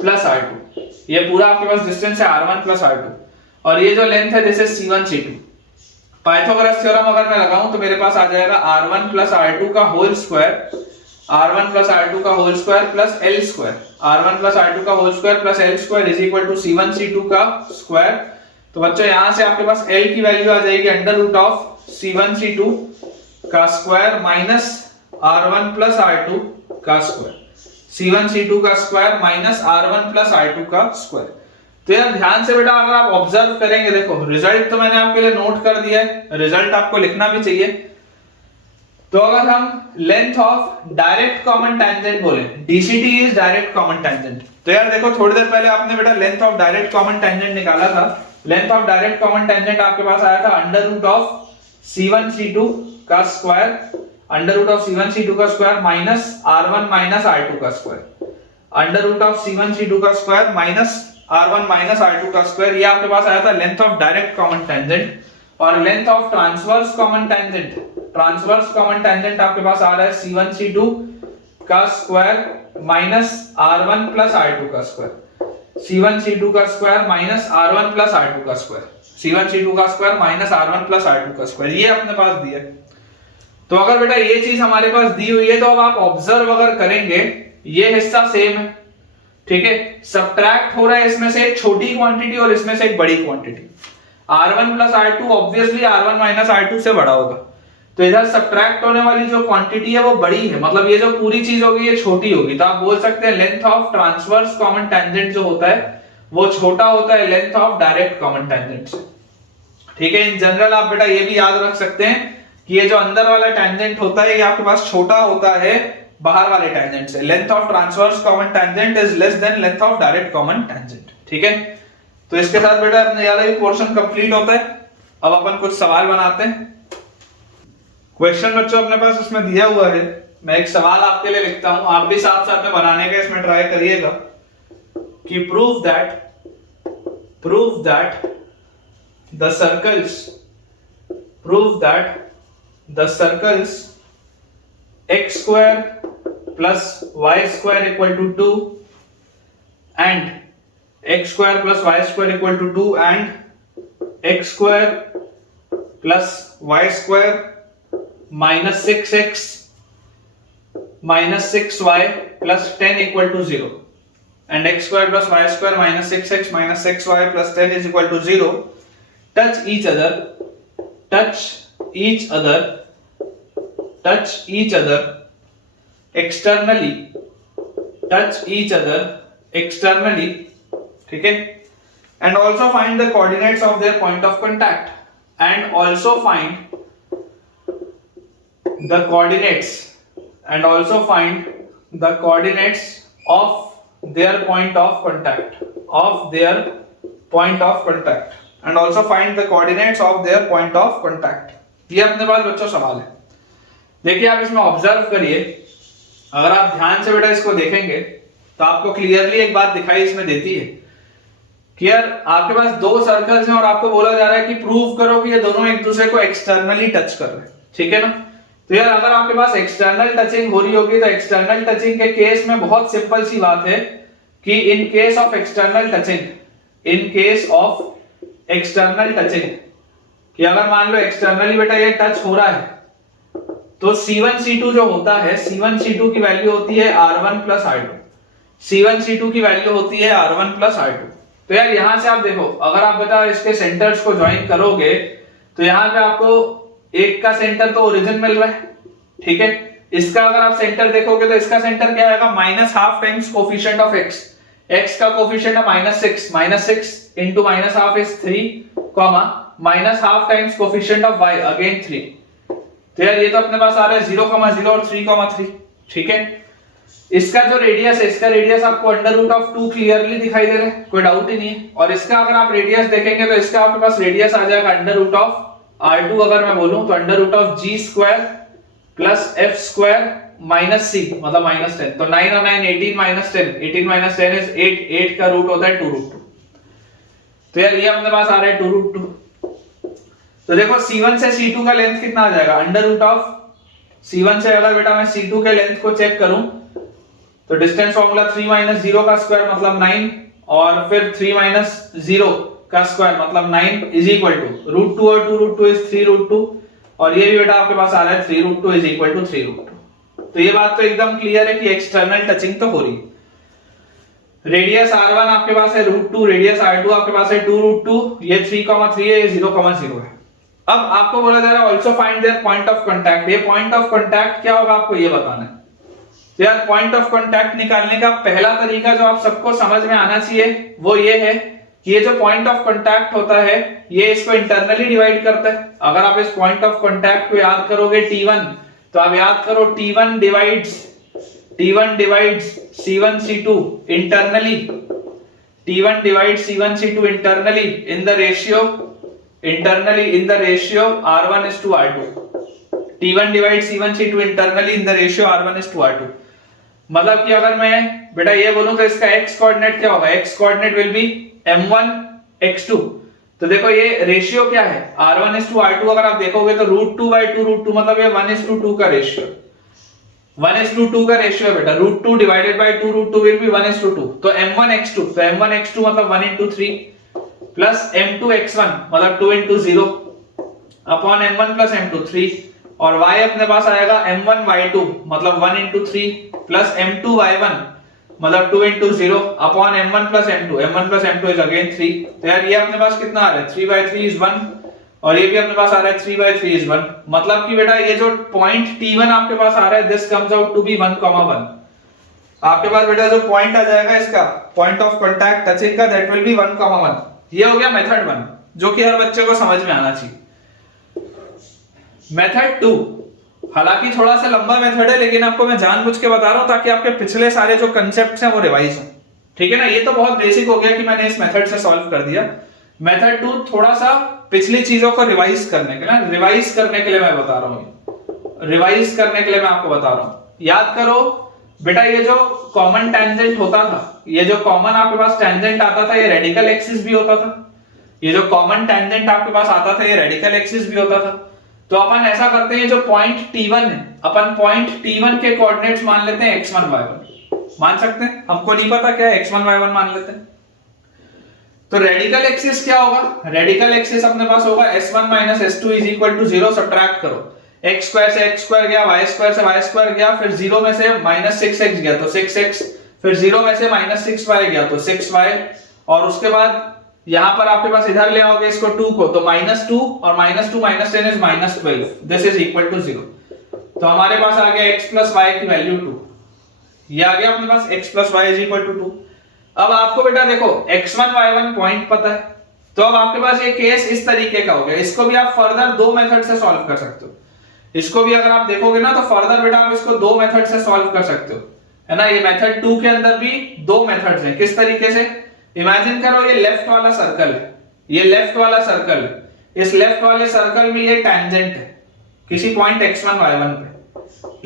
प्लस R2, ये पूरा आपके पास डिस्टेंस है R1 प्लस R2, और ये जो लेंथ है this is C1 C2। Pythagoras theorem अगर मैं लगाऊं तो मेरे पास आ जाएगा R1 प्लस R2 का whole square, R1 plus R2 का whole square plus L square, R1 plus R2 का whole square plus L square is equal to C1 C2 का स्क्वायर। तो बच्चों यहां से आपके पास L की वैल्यू आ जाएगी under root of C1 C2 का square minus R1 plus R2 का स्क्वायर, C1 C2 का square minus R1 plus R2 का स्क्वायर। तो यार ध्यान से बेटा अगर आप ऑब्जर्व करेंगे, देखो रिजल्ट तो मैंने आपके लिए नोट कर दिया है, रिजल्ट आपको लिखना भी चाहिए। तो अगर हम length of direct common tangent बोले, DCT is direct common tangent, तो यार देखो थोड़ी देर पहले आपने बेटा length of direct common tangent निकाला था। Length of direct common tangent आपके पास आया था under root of C1 C2 का square, under root of C1 C2 का square minus R1 minus R2 का square, under root of C1 C2 का square minus R1 minus R2 का square. ये आपके पास आया था length of direct common tangent. और length of transverse common tangent, transverse common tangent आपके पास आ रहा है C1 C2 का square minus R1 plus R2 का स्क्वायर, C1 C2 का square minus R1 plus R2 का स्क्वायर, C1 C2 का square minus R1 plus R2 का स्क्वायर, ये अपने पास दिया है। तो अगर बेटा ये चीज हमारे पास दी हुई है तो अब आप ऑब्जर्व अगर करेंगे ये हिस्सा सेम है, ठीक है। सब्ट्रैक्ट हो रहा है इसमें से एक छोटी क्वांटिटी और इसमें से एक बड़ी quantity, R1 plus R2 obviously R1 minus R2 से बड़ा होगा, तो इधर सब्ट्रैक्ट होने वाली जो क्वांटिटी है वो बड़ी है, मतलब ये जो पूरी चीज होगी ये छोटी होगी। तो आप बोल सकते हैं length of transverse common tangent जो होता है वो छोटा होता है length of direct common tangent से, ठीक है। इन जनरल आप बेटा ये भी याद रख सकते हैं कि ये जो अंदर वाला टेंजेंट होता है ये आपके पास छोटा होता है बाहर वाले टेंजेंट से। Length of transverse common tangent is less than length of direct common tangent, ठीक है। तो इसके साथ बेटा अपने यार ये पोर्शन कंप्लीट होता है। अब अपन कुछ सवाल बनाते हैं। क्वेश्चन बच्चों अपने पास इसमें दिया हुआ है, मैं एक सवाल आपके लिए लिखता हूं, आप भी साथ साथ में बनाने का इसमें ट्राई करिएगा कि prove that the circles x square plus y square equal to 2 and x square plus y square equal to 2 and x square plus y square minus 6x minus 6y plus 10 equal to 0 and x square plus y square minus 6x minus 6y plus 10 is equal to 0 touch each other externally, ठीक है, and also find the coordinates of their point of contact and also find the coordinates of their point of contact and also find the coordinates of their point of contact। ये अपने पास बच्चों सवाल है। देखिए आप इसमें ऑब्जर्व करिए, अगर आप ध्यान से बेटा इसको देखेंगे तो आपको क्लियरली एक बात दिखाई इसमें देती है कि यार आपके पास दो सर्कल्स हैं और आपको बोला जा रहा है कि प्रूव करो कि ये दोनों एक दूसरे को एक्सटर्नली टच कर रहे हैं, ठीक है ना। तो यार अगर आपके पास एक्सटर्नल टचिंग हो रही होगी तो एक्सटर्नल टचिंग के केस में बहुत सिंपल सी बात है कि in case of external touching, in case of external touching, कि अगर मान लो एक्सटर्नली बेटा ये टच हो रहा है तो C1 C2 जो होता है, C1 C2 की वैल्यू होती है R1 plus R2, C1 C2 की वैल्यू होती है R1 प्लस R2। तो यार यहां से आप देखो, अगर आप बेटा इसके सेंटर्स को ज्वाइन करोगे तो यहां पे आपको एक का सेंटर तो ओरिजिन मिल रहा है, ठीक है। इसका अगर आप सेंटर देखोगे तो इसका सेंटर क्या आएगा, -½ times coefficient of x, x का कोफिशिएंट है -6, -6 into -½ is 3, -½ times coefficient of y again 3। तो यार ये तो अपने पास आ रहा है 0,0 और 3,3, ठीक है। इसका जो रेडियस है, इसका रेडियस आपको √2 क्लियरली दिखाई दे रहा है, कोई डाउट ही नहीं है। और इसका अगर आप रेडियस देखेंगे तो इसका आपके पास रेडियस आ जाएगा √R2, अगर मैं बोलूं तो √G² plus F² minus C, मतलब -10। तो 9 और 9 18 - 10, 18 - 10 इज 8, 8 का रूट होता है 2√2। तो यार ये अपने पास आ रहा है 2√2। तो देखो C1 से C2 का लेंथ कितना आ जाएगा, √C1 से अगर बेटा मैं C2 के लेंथ को चेक करूं तो डिस्टेंस फॉर्मूला 3 - 0 का स्क्वायर मतलब 9, और फिर 3 - 0 का स्क्वायर मतलब 9 इज इक्वल टू √2 और 2√2 इज 3√2, और ये भी बेटा आपके पास आ रहा है 3√2 इज इक्वल टू 3√2। तो ये बात तो एकदम क्लियर है कि एक्सटर्नल टचिंग तो हो रही है। रेडियस R1 आपके पास है √2, रेडियस R2 आपके पास है 2√2, ये 3,3 है, ये 0,0 है। अब आपको बोला जा रहा है also find their point of contact. ये पॉइंट ऑफ कांटेक्ट क्या होगा आपको ये बताना है। तो यार पॉइंट ऑफ कांटेक्ट निकालने का पहला तरीका जो आप सबको समझ में आना चाहिए वो ये है कि ये जो पॉइंट ऑफ कांटेक्ट होता है ये इसको इंटरनली डिवाइड करता है। अगर आप इस पॉइंट ऑफ कांटेक्ट को याद करोगे T1, तो आप याद करो T1 divides C1 C2 internally, T1 divides C1 C2 internally in the ratio R1:R2। T1 divides C1 C2 internally in the ratio R1:R2। मतलब कि अगर मैं बेटा ये बोलूं तो इसका x कोऑर्डिनेट क्या होगा, x coordinate will be m1 x2। तो देखो ये रेशियो क्या है R1:R2, अगर आप देखोगे तो √2/2√2 मतलब ये 1:2 का रेशियो, 1:2 का रेशियो है बेटा। √2 डिवाइडेड बाय 2√2 विल बी 1:2। तो m1 x2, तो m1 x2 मतलब 1:3 प्लस m2 x1 मतलब 2:0 अपॉन m1 प्लस m2 3, और y अपने पास आएगा m1 y2 मतलब 1:3 प्लस m2 y1 मतलब 2:0 upon m1 plus m2 is again 3। तो यार ये अपने पास कितना आ रहा है 3/3 इज 1, और ये भी अपने पास आ रहा है 3/3 इज 1। मतलब कि बेटा ये जो पॉइंट T1 आपके पास आ रहा है this comes out to be 1,1। आपके पास बेटा जो पॉइंट आ जाएगा इसका पॉइंट ऑफ कांटेक्ट टचिंग का दैट विल बी 1,1। ये हो गया मेथड 1 जो कि हर बच्चे को समझ में आना चाहिए। मेथड 2 हालांकि थोड़ा सा लंबा मेथड है, लेकिन आपको मैं जानबूझ के बता रहा हूं ताकि आपके पिछले सारे जो कंसेप्ट्स हैं वो रिवाइज हो, ठीक है ना। ये तो बहुत बेसिक हो गया कि मैंने इस मेथड से सॉल्व कर दिया। मेथड 2 थोड़ा सा पिछली चीजों को रिवाइज करने के लिए, रिवाइज करने के लिए मैं बता रहा हूं, रिवाइज करने के लिए मैं आपको बता रहा हूं। याद करो बेटा ये जो कॉमन टेंजेंट होता था, ये जो कॉमन आपके पास टेंजेंट आता था ये रेडिकल एक्सिस भी होता था। ये जो कॉमन टेंजेंट आपके पास आता था ये रेडिकल एक्सिस भी होता था। तो अपन ऐसा करते हैं जो पॉइंट T1 है, अपन पॉइंट T1 के कोऑर्डिनेट्स मान लेते हैं x1 y1, मान सकते हैं, हमको नहीं पता क्या है x1 y1 मान लेते हैं। तो रेडिकल एक्सिस क्या होगा, रेडिकल एक्सिस अपने पास होगा s1 - s2 is equal to 0। Subtract करो, x² से x² गया, y² से y² गया, फिर 0 में से -6x गया तो 6x, फिर 0 में से -6y गया तो 6y, और उसके बाद यहां पर आपके पास इधर ले आओगे इसको 2 को, तो -2 और -2 - 10 is -12, this is equal to 0। तो हमारे पास आ गया x + y की वैल्यू 2, ये आ गया अपने पास x + y is equal to 2। अब आपको बेटा देखो x1 y1 पॉइंट पता है, तो अब आपके पास ये केस इस तरीके का हो गया। इसको भी आप फर्दर 2 मेथड से सॉल्व कर सकते हो। इसको भी अगर आप देखोगे ना तो फर्दर बेटा आप इसको 2 मेथड से सॉल्व कर सकते हो, है ना। ये मेथड 2 के अंदर भी 2 मेथड्स हैं। किस तरीके से, इमेजिन करो ये लेफ्ट वाला सर्कल है, ये लेफ्ट वाला सर्कल है, इस लेफ्ट वाले सर्कल में ये टैंजेंट है किसी पॉइंट x1 y1 पे।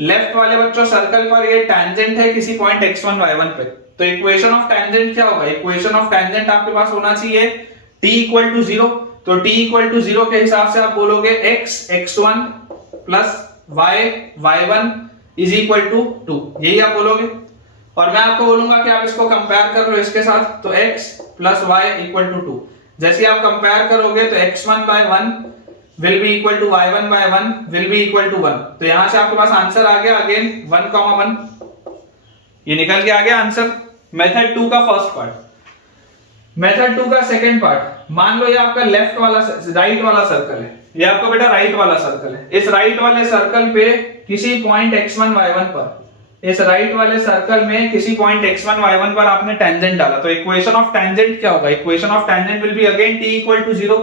लेफ्ट वाले बच्चों सर्कल पर ये टैंजेंट है किसी पॉइंट x1 y1 पे। तो इक्वेशन ऑफ टैंजेंट क्या होगा, इक्वेशन ऑफ टैंजेंट आपके पास होना चाहिए t = 0। तो t = 0 के हिसाब से आप बोलोगे x x1 + y y one is equal to 2, यही आप बोलोगे। और मैं आपको बोलूंगा कि आप इसको कंपेयर कर लो इसके साथ, तो x plus y equal to 2। जैसे आप कंपेयर करोगे तो x1 by 1 will be equal to y1 by 1 will be equal to 1। तो यहां से आपके पास आंसर आ गया अगेन 1, 1, ये निकल के आ गया आंसर। मेथड 2 का फर्स्ट पार्ट। मेथड 2 का सेकंड पार्ट, मान लो ये आपका लेफ्ट वाला राइट वाला सर्कल है, ये आपका बेटा राइट वाला सर्कल है। इस राइट वाले सर्कल पे किसी पॉइंट x1 y1 पर, इस राइट वाले सर्कल में किसी पॉइंट x1 y1 पर आपने टेंजेंट डाला, तो इक्वेशन ऑफ टेंजेंट क्या होगा? Equation of tangent will be again t equal to 0।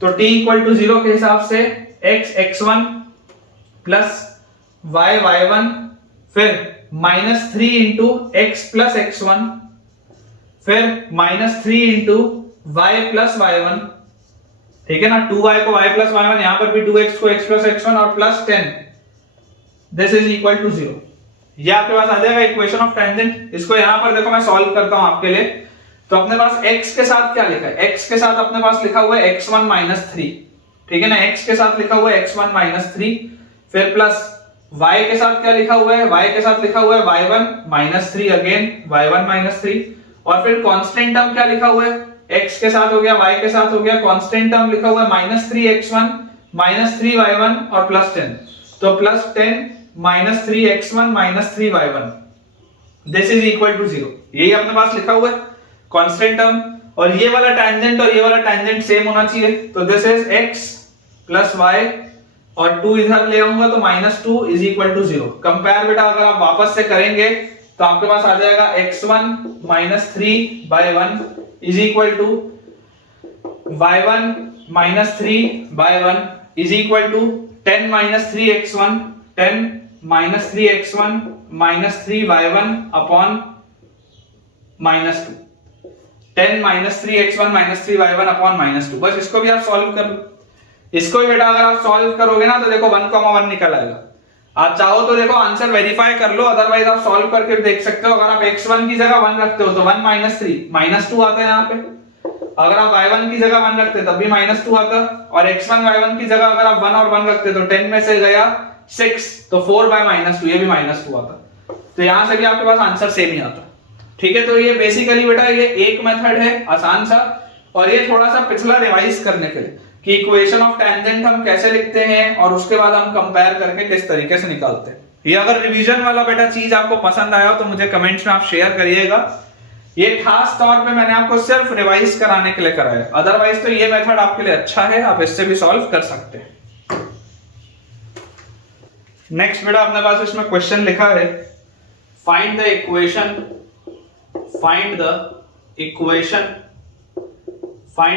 तो t इक्वल टू 0 के हिसाब से x x1 plus y y1 फिर -3 इंटू x प्लस x1 फिर -3 इंटू y प्लस y1, ठीक है ना। 2y को y प्लस y1, यहां पर भी 2x को x प्लस x1 और plus 10, this is equal to 0। ये आपके पास आ जाएगा इक्वेशन ऑफ टेंजेंट। इसको यहां पर देखो मैं सॉल्व करता हूं आपके लिए। तो अपने पास x के साथ क्या लिखा है? x के साथ अपने पास लिखा हुआ है x1 3, ठीक है ना। x के साथ लिखा हुआ है x1 3, फिर प्लस y के साथ क्या लिखा हुआ है? y के साथ लिखा हुआ है y1 3 अगेन y1 3, और फिर कांस्टेंट टर्म क्या लिखा हुआ है? x के साथ हो गया, y के साथ हो गया, कांस्टेंट टर्म लिखा हुआ है -3x1 -3y1 और प्लस 10। तो plus 10 -3x1 -3y1, this is equal to 0। यही अपने पास लिखा हुआ है कांस्टेंट टर्म। और ये वाला टेंजेंट और ये वाला टेंजेंट सेम होना चाहिए, तो this is x plus y और 2 इधर ले आऊंगा तो -2 इज इक्वल टू 0। कंपेयर बेटा अगर आप वापस से करेंगे तो आपके पास आ जाएगा x1 3 by 1 is equal to y1 3 by 1 is equal to 10 3x1 10 3x1 3y1 upon -2, 10 3x1 3y1 upon -2। बस इसको भी आप सॉल्व कर लो। इसको भी बेटा अगर आप सॉल्व करोगे ना तो देखो 1, 1 निकल आएगा। आप चाहो तो देखो आंसर वेरीफाई कर लो, अदरवाइज आप सॉल्व करके भी देख सकते हो। अगर आप x1 की जगह 1 रखते हो तो 1 -3 -2 आता है यहाँ पे। अगर आप y1 की जगह 1 रखते तब भी -2 आता, और x1 y1 की जगह अगर आप 1 और 1 रखते तो 10 में से गया 6, तो 4 बाय -2, ये भी -2 आता। तो यहां से भी आपके पास आंसर सेम ही आता, ठीक है। तो ये बेसिकली बेटा ये एक मेथड है आसान सा, और ये थोड़ा सा पिछला रिवाइज करने के लिए कि इक्वेशन ऑफ टेंजेंट हम कैसे लिखते हैं और उसके बाद हम कंपेयर करके किस तरीके से निकालते हैं। ये अगर रिवीजन वाला बेटा चीज आपको पसंद आया तो मुझे कमेंट्स में आप शेयर करिएगा। ये खास तौर पे मैंने आपको सिर्फ रिवाइज कराने के लिए कराया, अदरवाइज तो ये मेथड आपके लिए अच्छा है, आप इससे भी सॉल्व कर सकते हैं। नेक्स्ट बेटा अपने पास इसमें क्वेश्चन लिखा है, find the equation find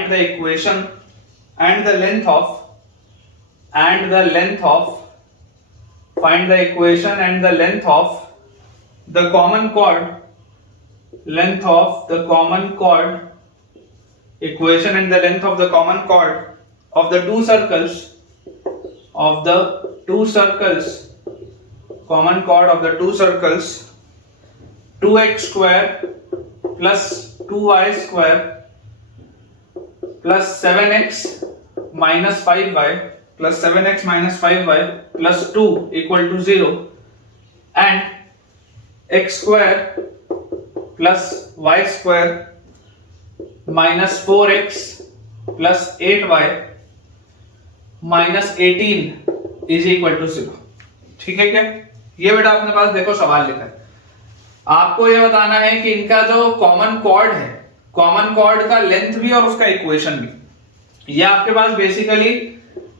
the equation and the length of find the equation and the length of the common chord equation and the length of the common chord of the two circles common chord of the two circles 2x square plus 2y square plus 7x minus 5y plus 7x minus 5y plus 2 equal to 0 and x square plus y square minus 4x plus 8y minus 18 is equal to 0। ठीक है क्या? ये बेटा अपने पास देखो सवाल लिखा है, आपको यह बताना है कि इनका जो कॉमन कॉर्ड है, कॉमन कॉर्ड का लेंथ भी और उसका इक्वेशन भी। ये आपके पास बेसिकली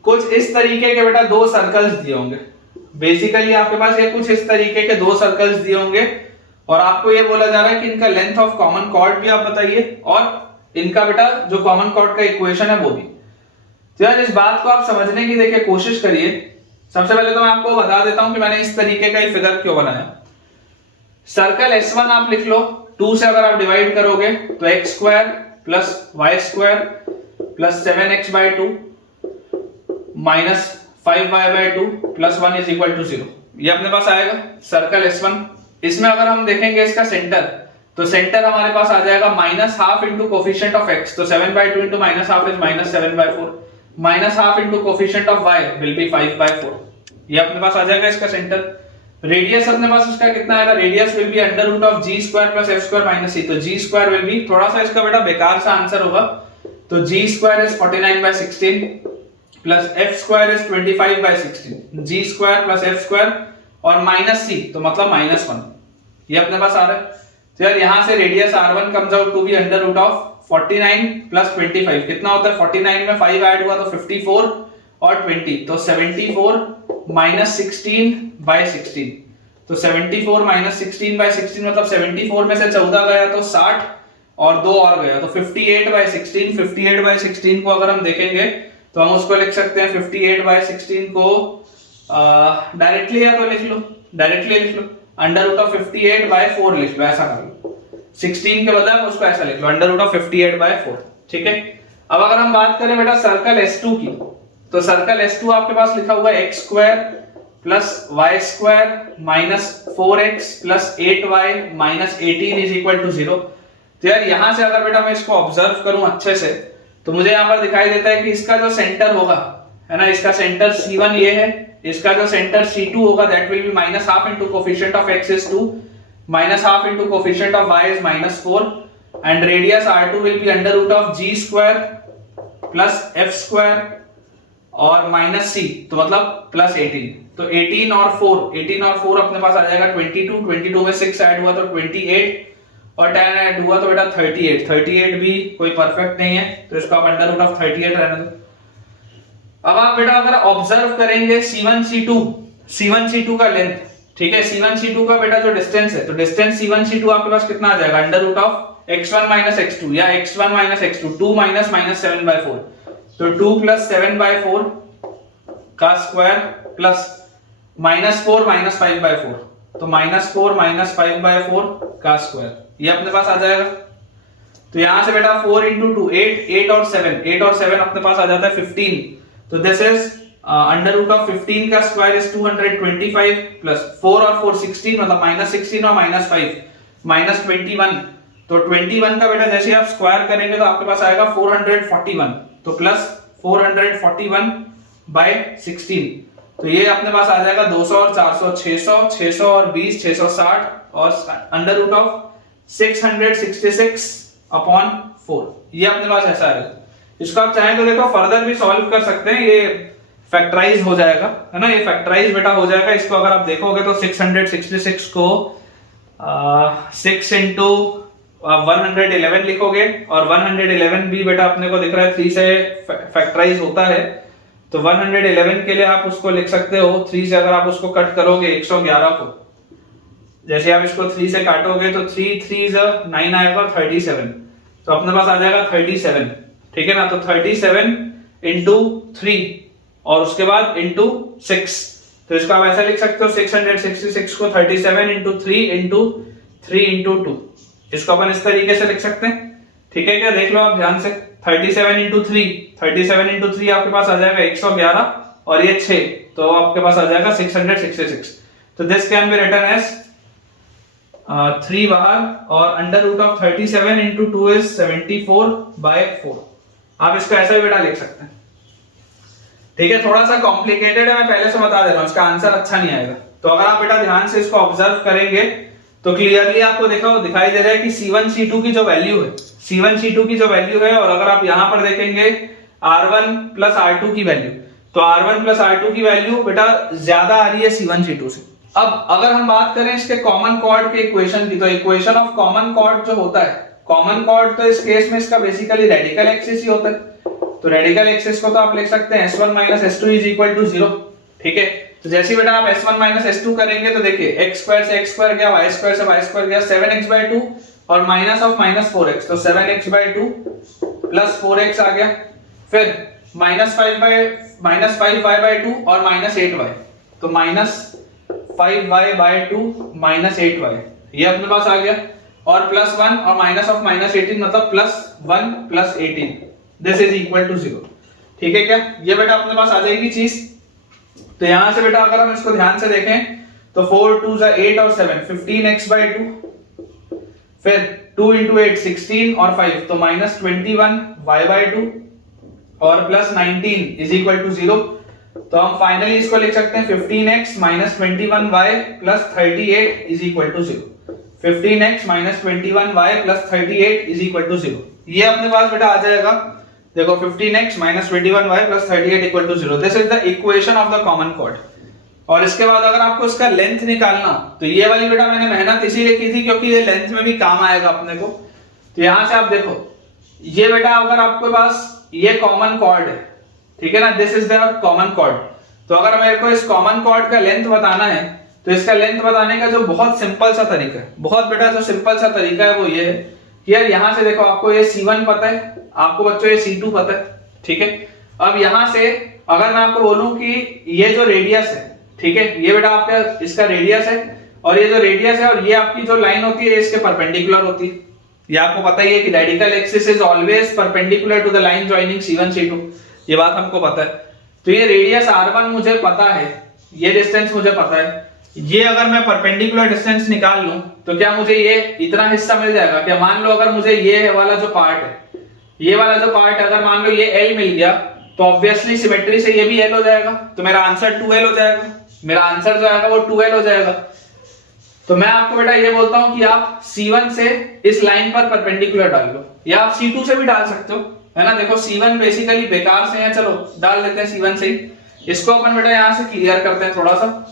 कुछ इस तरीके के बेटा दो सर्कल्स दिए होंगे। बेसिकली आपके पास ये कुछ इस तरीके के दो सर्कल्स दिए होंगे और आपको ये बोला जा रहा है कि इनका लेंथ ऑफ कॉमन कॉर्ड भी आप बताइए और इनका बेटा जो कॉमन कॉर्ड का इक्वेशन है वो भी। तो यार इस बात को आप समझने की देखिए कोशिश करिए। सबसे पहले तो मैं आपको बता देता हूं कि मैंने इस तरीके का ही फिगर क्यों बनाया। सर्कल S1 आप लिख लो, 2 से अगर आप डिवाइड करोगे तो x square plus y square plus 7x by 2 minus 5y by 2 plus 1 is equal to 0। ये अपने पास आएगा सर्कल S1। इसमें अगर हम देखेंगे इसका सेंटर, तो सेंटर हमारे पास आ जाएगा minus half into coefficient of x, तो 7 by 2 into minus half is minus 7 by 4, minus half into coefficient of y will be 5 by 4। ये अपने पास आ जाएगा इसका सेंटर। रेडियस अपने पास इसका कितना आएगा, radius will be under root of g square plus f square minus c. तो जी स्क्वायर विल बी, थोड़ा सा इसका बेटा बेकार सा आंसर होगा, तो g square is 49/16 plus f square is 25/16, g square plus f square और माइनस सी तो मतलब -1, ये अपने पास आ रहा है। तो यार यहां से radius r1 comes out to be under root of 49 plus 25, कितना होता है 49 में 5 ऐड हुआ तो 54 और 20 तो 74 माइनस 16/16, तो 74 माइनस 16/16 मतलब 74 में से 14 गया तो 60 और 2 और गया तो 58/16। 58/16 को अगर हम देखेंगे तो हम उसको लिख सकते हैं 58/16 को डायरेक्टली या तो लिख लो, डायरेक्टली लिख लो, अंडर रूट ऑफ 58/4 लिख लो, ऐसा कर लो, 16 के बदले उसको ऐसा लिख लो अंडर रूट ऑफ 58/4। ठीक है। अब अगर हम बात करें बेटा सर्कल S2 की, तो सर्कल S2 आपके पास लिखा हुआ है x square plus y square minus 4x plus 8y minus 18 is equal to 0। तो यार यहां से अगर बेटा मैं इसको ऑब्जर्व करूं अच्छे से तो मुझे यहां पर दिखाई देता है कि इसका जो सेंटर होगा है ना, इसका सेंटर C1 ये है, इसका जो सेंटर C2 होगा that will B -½ into coefficient of x is 2 -½ into coefficient of y is -4 and radius r2 will be under root of g square plus f square और माइनस c तो मतलब plus 18, तो 18 और 4 अपने पास आ जाएगा 22, 22 में 6 ऐड हुआ तो 28 और 10 ऐड हुआ तो बेटा 38 भी कोई परफेक्ट नहीं है तो इसको आप अंडर रूट ऑफ 38 रहने दो। अब आप बेटा अगर ऑब्जर्व करेंगे C1 C2 का लेंथ, ठीक है, C1 C2 का बेटा जो डिस्टेंस है तो डिस्टेंस C1 C2 आपके पास कितना आ जाएगा under root of x1 minus x2 या x1 माइनस x2, 2 माइनस -7/4 तो 2 प्लस 7/4 का स्क्वायर प्लस -4 माइनस 5/4 तो -4 माइनस 5/4 का स्क्वायर, ये अपने पास आ जाएगा। तो यहां से बेटा 4 into 2 8 और 7 अपने पास आ जाता है 15, तो this is under root of 15 का स्क्वायर इज 225 प्लस 4 और 4 16 मतलब -16 और -5 -21, तो 21 का बेटा जैसे आप स्क्वायर करेंगे तो आपके पास आएगा 441 तो प्लस 441/16 तो ये अपने पास आ जाएगा 200 और 400 600 और 20 660 और अंडर रूट ऑफ 666/4, ये अपने पास ऐसा है। इसको आप चाहें तो देखो फर्दर भी सॉल्व कर सकते हैं, ये फैक्टराइज हो जाएगा है ना, ये फैक्टराइज बेटा हो जाएगा। इसको अगर आप देखोगे तो 666 को 6 into 111 लिखोगे और 111 भी बेटा अपने को दिख रहा है 3 से फैक्टराइज होता है, तो 111 के लिए आप उसको लिख सकते हो 3 से अगर आप उसको कट करोगे 111 को, जैसे आप इसको 3 से काटोगे तो 3 3 9 आएगा 37, तो अपने पास आ जाएगा 37, ठीक है ना। तो 37 into 3 और उसके बाद into 6, तो इसको आप ऐसा लिख सकते हो 666 को 37 into 3 into 3 into 2, इसको अपन इस तरीके से लिख सकते हैं, ठीक है क्या, देख लो आप ध्यान से 37 into 3 आपके पास आ जाएगा 111 और ये 6 तो आपके पास आ जाएगा 666, तो this can be written as 3 बाहर और under root of 37 into 2 is 74/4, आप इसको ऐसा भी बेटा लिख सकते हैं, ठीक है। थोड़ा सा कॉम्प्लिकेटेड है, मैं पहले से बता दे रहा हूं, इसका आंसर अच्छा नहीं आएगा। तो अगर आप बेटा ध्यान से इसको ऑब्जर्व करेंगे तो क्लियरली आपको दिखाई दे रहा है कि C1 C2 की जो वैल्यू है और अगर आप यहां पर देखेंगे R1 प्लस R2 की वैल्यू, तो R1 प्लस R2 की वैल्यू बेटा ज्यादा आ रही है C1 C2 से। अब अगर हम बात करें इसके कॉमन कॉर्ड के इक्वेशन की, तो इक्वेशन ऑफ कॉमन कॉर्ड जो होता है, कॉमन कॉर्ड तो इस केस में इसका बेसिकली रेडिकल एक्सिस ही होता है, तो रेडिकल एक्सिस को तो आप लिख सकते हैं S1 minus S2 is equal to 0, ठीक है। तो जैसे बेटा आप S1 माइनस S2 करेंगे तो देखिए x स्क्वायर से x स्क्वायर गया, y स्क्वायर से y स्क्वायर गया, 7x/2 और माइनस ऑफ माइनस 4x तो 7x/2 प्लस 4x आ गया, फिर -5y/2 और -8y तो -5y/2 -8y, ये अपने पास आ गया, और +1 और माइनस ऑफ -18 मतलब +1 + 18, दिस इज इक्वल टू 0, ठीक है क्या, ये बेटा अपने पास आ जाएगी चीज। तो यहां से बेटा अगर हम इसको ध्यान से देखें तो 4 2 8 और 7 15x/2, फिर 2 into 8 16 और 5 तो -21y/2 और +19 इज इक्वल टू 0, तो हम फाइनली इसको लिख सकते हैं 15x minus 21y plus 38 is equal to 0। 15x minus 21y plus 38 is equal to 0। ये अपने पास बेटा आ जाएगा, देखो 15x minus 21y plus 38 equal to 0। This is the equation of the common chord. और इसके बाद अगर आपको इसका लेंथ निकालना, तो ये वाली बेटा मैंने मेहनत इसीलिए की थी क्योंकि ये लेंथ में भी काम आएगा अपने को। तो यहां से आप देखो, ये बेटा अगर आपके पास ये कॉमन कॉर्ड है, ठीक है ना, this is the common cord. तो अगर मेरे को इस कॉमन कॉर्ड का लेंथ बताना है, तो इसका लेंथ बताने का जो बहुत सिंपल सा तरीका है, बहुत बेटा जो सिंपल सा तरीका है वो ये है कि यार यहां से देखो, आपको ये C1 पता है, आपको बच्चों ये C2 पता है, ठीक है। अब यहां से अगर मैं आपको बोलूं कि ये जो रेडियस है, ठीक है, ये बेटा आपका इसका रेडियस है, और ये जो रेडियस है और ये आपकी जो लाइन होती है इसके परपेंडिकुलर होती है। ये आपको पता ही है कि radical axis is always perpendicular to the line joining C1 C2, ये बात हमको पता है। तो ये रेडियस R1 मुझे पता है, ये डिस्टेंस मुझे पता है। ये अगर मैं परपेंडिकुलर डिस्टेंस निकाल लूं तो क्या मुझे ये इतना हिस्सा मिल जाएगा क्या? मान लो अगर मुझे ये वाला जो पार्ट है, ये वाला जो पार्ट अगर मान लो ये L मिल गया, तो ऑब्वियसली सिमेट्री से ये भी L हो जाएगा, तो मेरा आंसर 2L हो जाएगा। मेरा आंसर जो आएगा वो 2L हो जाएगा। तो मैं आपको बेटा ये बोलता हूं कि आप C1 से इस लाइन पर परपेंडिकुलर डाल लो, या आप C2 से भी डाल सकते हो, है ना। देखो C1 बेसिकली बेकार से है, चलो डाल लेते हैं C1 से ही। इसको अपन बेटा यहां से क्लियर करते हैं, थोड़ा सा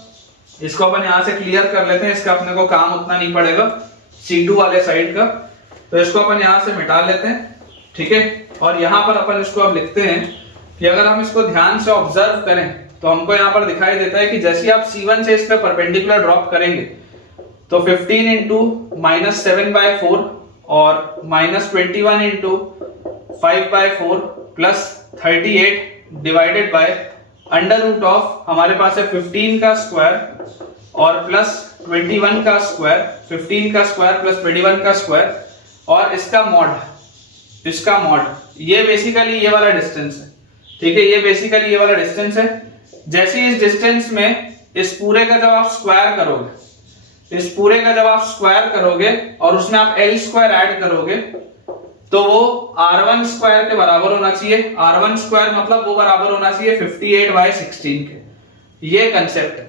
इसको अपन यहां से क्लियर कर लेते हैं, इसका अपने को काम उतना नहीं पड़ेगा C2 वाले साइड का। तो इसको अपन यहां से मिटा लेते हैं, ठीक है। और यहां पर अपन इसको अब लिखते हैं कि अगर हम इसको ध्यान से ऑब्जर्व करें तो हमको यहाँ पर दिखाई देता है कि जैसे आप C1 से इस पे परपेंडिकुलर ड्रॉप करेंगे तो 15 इंटू माइनस 7/4 और minus 21 into 5/4 plus 38 divided by under root of, हमारे पास है 15 का स्क्वायर और प्लस 21 का स्क्वायर, 15 का स्क्वायर प्लस 21 का स्क्वायर और इसका मॉड, इसका मॉड। ये बेसिकली ये वाला डिस्टेंस है, ठीक है, ये बेसिकली ये वाला डिस्टेंस है। जैसे इस डिस्टेंस में इस पूरे का जब आप स्क्वायर करोगे, इस पूरे का जब आप स्क्वायर करोगे और उसमें आप L स्क्वायर ऐड करोगे तो वो R1 स्क्वायर के बराबर होना चाहिए। R1 स्क्वायर मतलब वो बराबर होना चाहिए 58/16 के। ये कंसेप्ट है,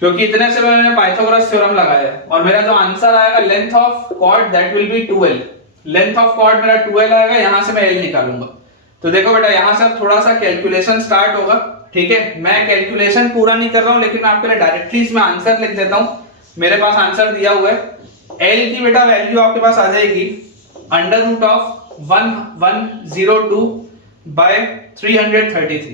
क्योंकि इतने से मैंने पाइथागोरस थ्योरम लगाया है। और मेरा जो आंसर आएगा length of chord that will be 2L, length of chord मेरा 2L आएगा, यहां से मैं L निकालूंगा। तो देखो बेटा यहां से अब थोड़ा सा कैलकुलेशन स्टार्ट होगा, ठीक है। मैं कैलकुलेशन पूरा नहीं कर रहा हूं, लेकिन मैं आपके लिए डायरेक्टली इसमें आंसर लिख देता हूं। मेरे पास आंसर दिया हुआ है, L की बेटा वैल्यू आपके पास आ जाएगी अंडर रूट ऑफ 1102 बाय 333।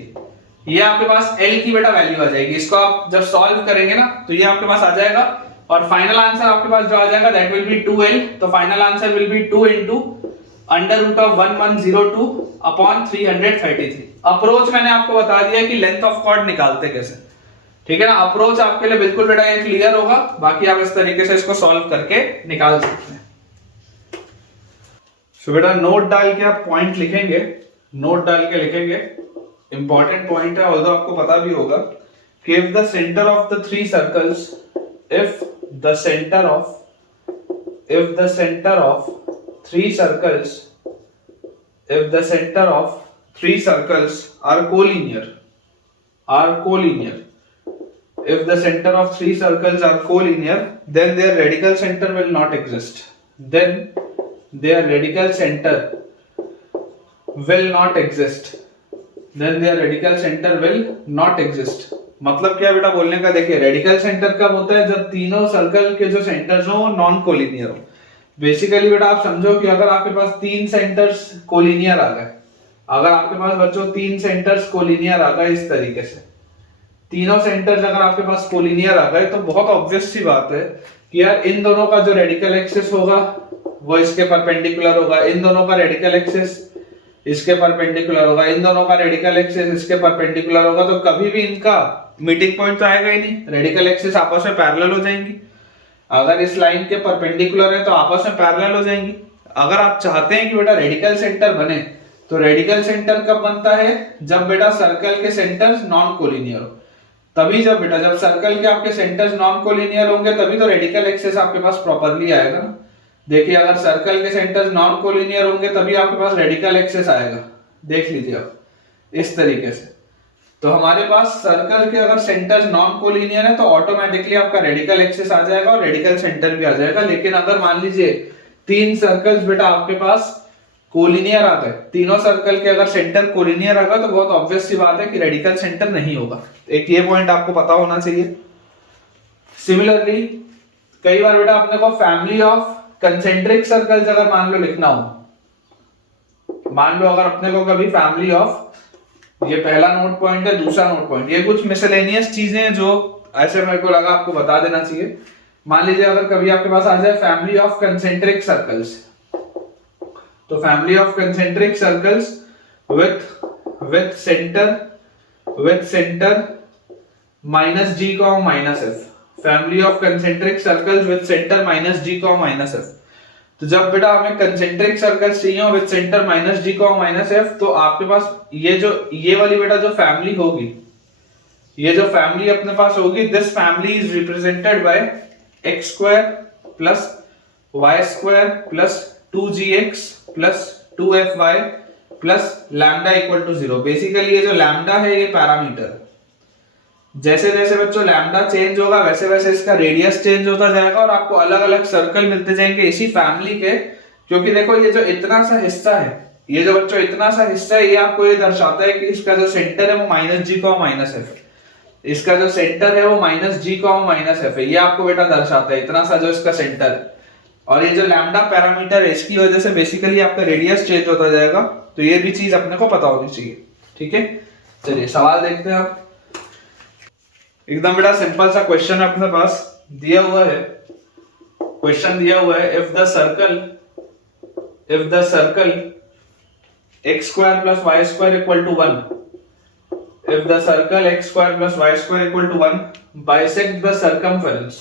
ये आपके पास L की बेटा वैल्यू आ जाएगी। इसको आप जब सॉल्व करेंगे ना तो ये आपके पास आ जाएगा और फाइनल आंसर आपके पास जो आ जाएगा दैट विल बी 2L। तो final answer will be 2 into under root of 1102 upon 333। Approach मैंने आपको बता दिया कि लेंथ ऑफ कॉर्ड निकालते कैसे, ठीक है ना। अप्रोच आपके लिए बिल्कुल बेटा ये क्लियर होगा, बाकी आप इस तरीके से इसको सॉल्व करके निकाल सकते हैं। तो बेटा नोट डाल के आप पॉइंट लिखेंगे, नोट डाल के लिखेंगे, इंपॉर्टेंट पॉइंट है, ऑल्दो आपको पता भी होगा कि if the centre of the three circles, if the centre of three circles, if the center of three circles are collinear, if the center of three circles are collinear, then their radical center will not exist, then their radical center will not exist, then their radical center will not exist। मतलब क्या बेटा बोलने का, देखिए radical centre कब होता है, जब तीनों सर्कल के जो सेंटर्स हो नॉन कोलिनियर हो। बेसिकली बेटा आप समझो कि अगर आपके पास तीन सेंटर्स कोलिनियर आ गए, अगर आपके पास बच्चों तीन सेंटर्स कोलिनियर आ गए इस तरीके से, तीनों सेंटर्स अगर आपके पास कोलिनियर आ गए, तो बहुत ऑब्वियस सी बात है कि यार इन दोनों का जो रेडिकल एक्सिस होगा वो इसके परपेंडिकुलर होगा, इन दोनों का रेडिकल एक्सिस इसके परपेंडिकुलर होगा, इन दोनों का रेडिकल एक्सिस इसके परपेंडिकुलर होगा। तो कभी भी इनका मीटिंग पॉइंट तो आएगा ही नहीं, रेडिकल एक्सिस आपस में पैरेलल हो जाएंगी। अगर इस लाइन के परपेंडिकुलर है तो आपस में पैरेलल हो जाएंगी। अगर आप चाहते हैं कि बेटा रेडिकल सेंटर बने, तो रेडिकल सेंटर कब बनता है, जब बेटा सर्कल के सेंटर्स नॉन कोलिनियर हो। तभी जब बेटा जब सर्कल के आपके सेंटर्स नॉन कोलिनियर होंगे तभी तो रेडिकल एक्सिस आपके पास प्रॉपर्ली आएगा ना। देखिए अगर सर्कल के सेंटर्स नॉन कोलिनियर होंगे तभी आपके पास रेडिकल एक्सिस आएगा। देख लीजिए आप इस तरीके से। तो हमारे पास सर्कल के अगर सेंटर नॉन कोलिनियर है तो ऑटोमेटिकली आपका रेडिकल एक्सिस आ जाएगा और रेडिकल सेंटर भी आ जाएगा। लेकिन अगर मान लीजिए 3 सर्कल्स बेटा आपके पास कोलिनियर आ गए, तीनों सर्कल के अगर सेंटर कोलिनियर आएगा तो बहुत ऑब्वियस सी बात है कि रेडिकल सेंटर नहीं होगा। एक ये पॉइंट आपको पता होना चाहिए। सिमिलरली कई बार बेटा अपने को फैमिली ऑफ कंसेंट्रिक सर्कल्स अगर मान लो लिखना हो, मान लो अगर अपने को कभी फैमिली ऑफ, ये पहला नोट पॉइंट है, दूसरा नोट पॉइंट, ये कुछ मिसलेनियस चीजें हैं जो ऐसे मेरे को लगा आपको बता देना चाहिए। मान लीजिए अगर कभी आपके पास आ जाए फैमिली ऑफ कंसेंट्रिक सर्कल्स, तो family of concentric circles with centre minus g का minus f, family of concentric circles with centre minus g का माइनस एफ। तो जब बेटा हमें कंसेंट्रिक सर्कल्स चाहिए विद सेंटर माइनस जी का माइनस एफ, तो आपके पास ये वाली बेटा जो फैमिली होगी, ये जो फैमिली अपने पास होगी, this family is represented by x square plus y square plus 2gx plus 2fy plus lambda equal to 0। Basically ये जो लैम्डा है ये पैरामीटर, जैसे जैसे बच्चों लैम्डा चेंज होगा वैसे वैसे इसका रेडियस चेंज होता जाएगा और आपको अलग अलग सर्कल मिलते जाएंगे इसी फैमिली के। क्योंकि देखो ये जो इतना सा हिस्सा है, ये जो बच्चों इतना सा हिस्सा है, ये आपको ये दर्शाता है कि इसका जो सेंटर है वो माइनस जी का माइनस एफ है, इसका जो सेंटर है वो माइनस जी का माइनस एफ है, ये आपको बेटा दर्शाता है इतना सा जो इसका सेंटर है। और ये जो लैम्डा पैरामीटर है इसकी वजह से बेसिकली आपका रेडियस चेंज होता जाएगा। तो ये भी चीज अपने को पता होनी चाहिए। ठीक है, चलिए सवाल देखते हैं आप। एकदम बेटा सिंपल सा क्वेश्चन है अपने पास, दिया हुआ है, क्वेश्चन दिया हुआ है if the circle x square plus y square equal to 1, if the circle x square plus y square equal to 1 bisect the circumference,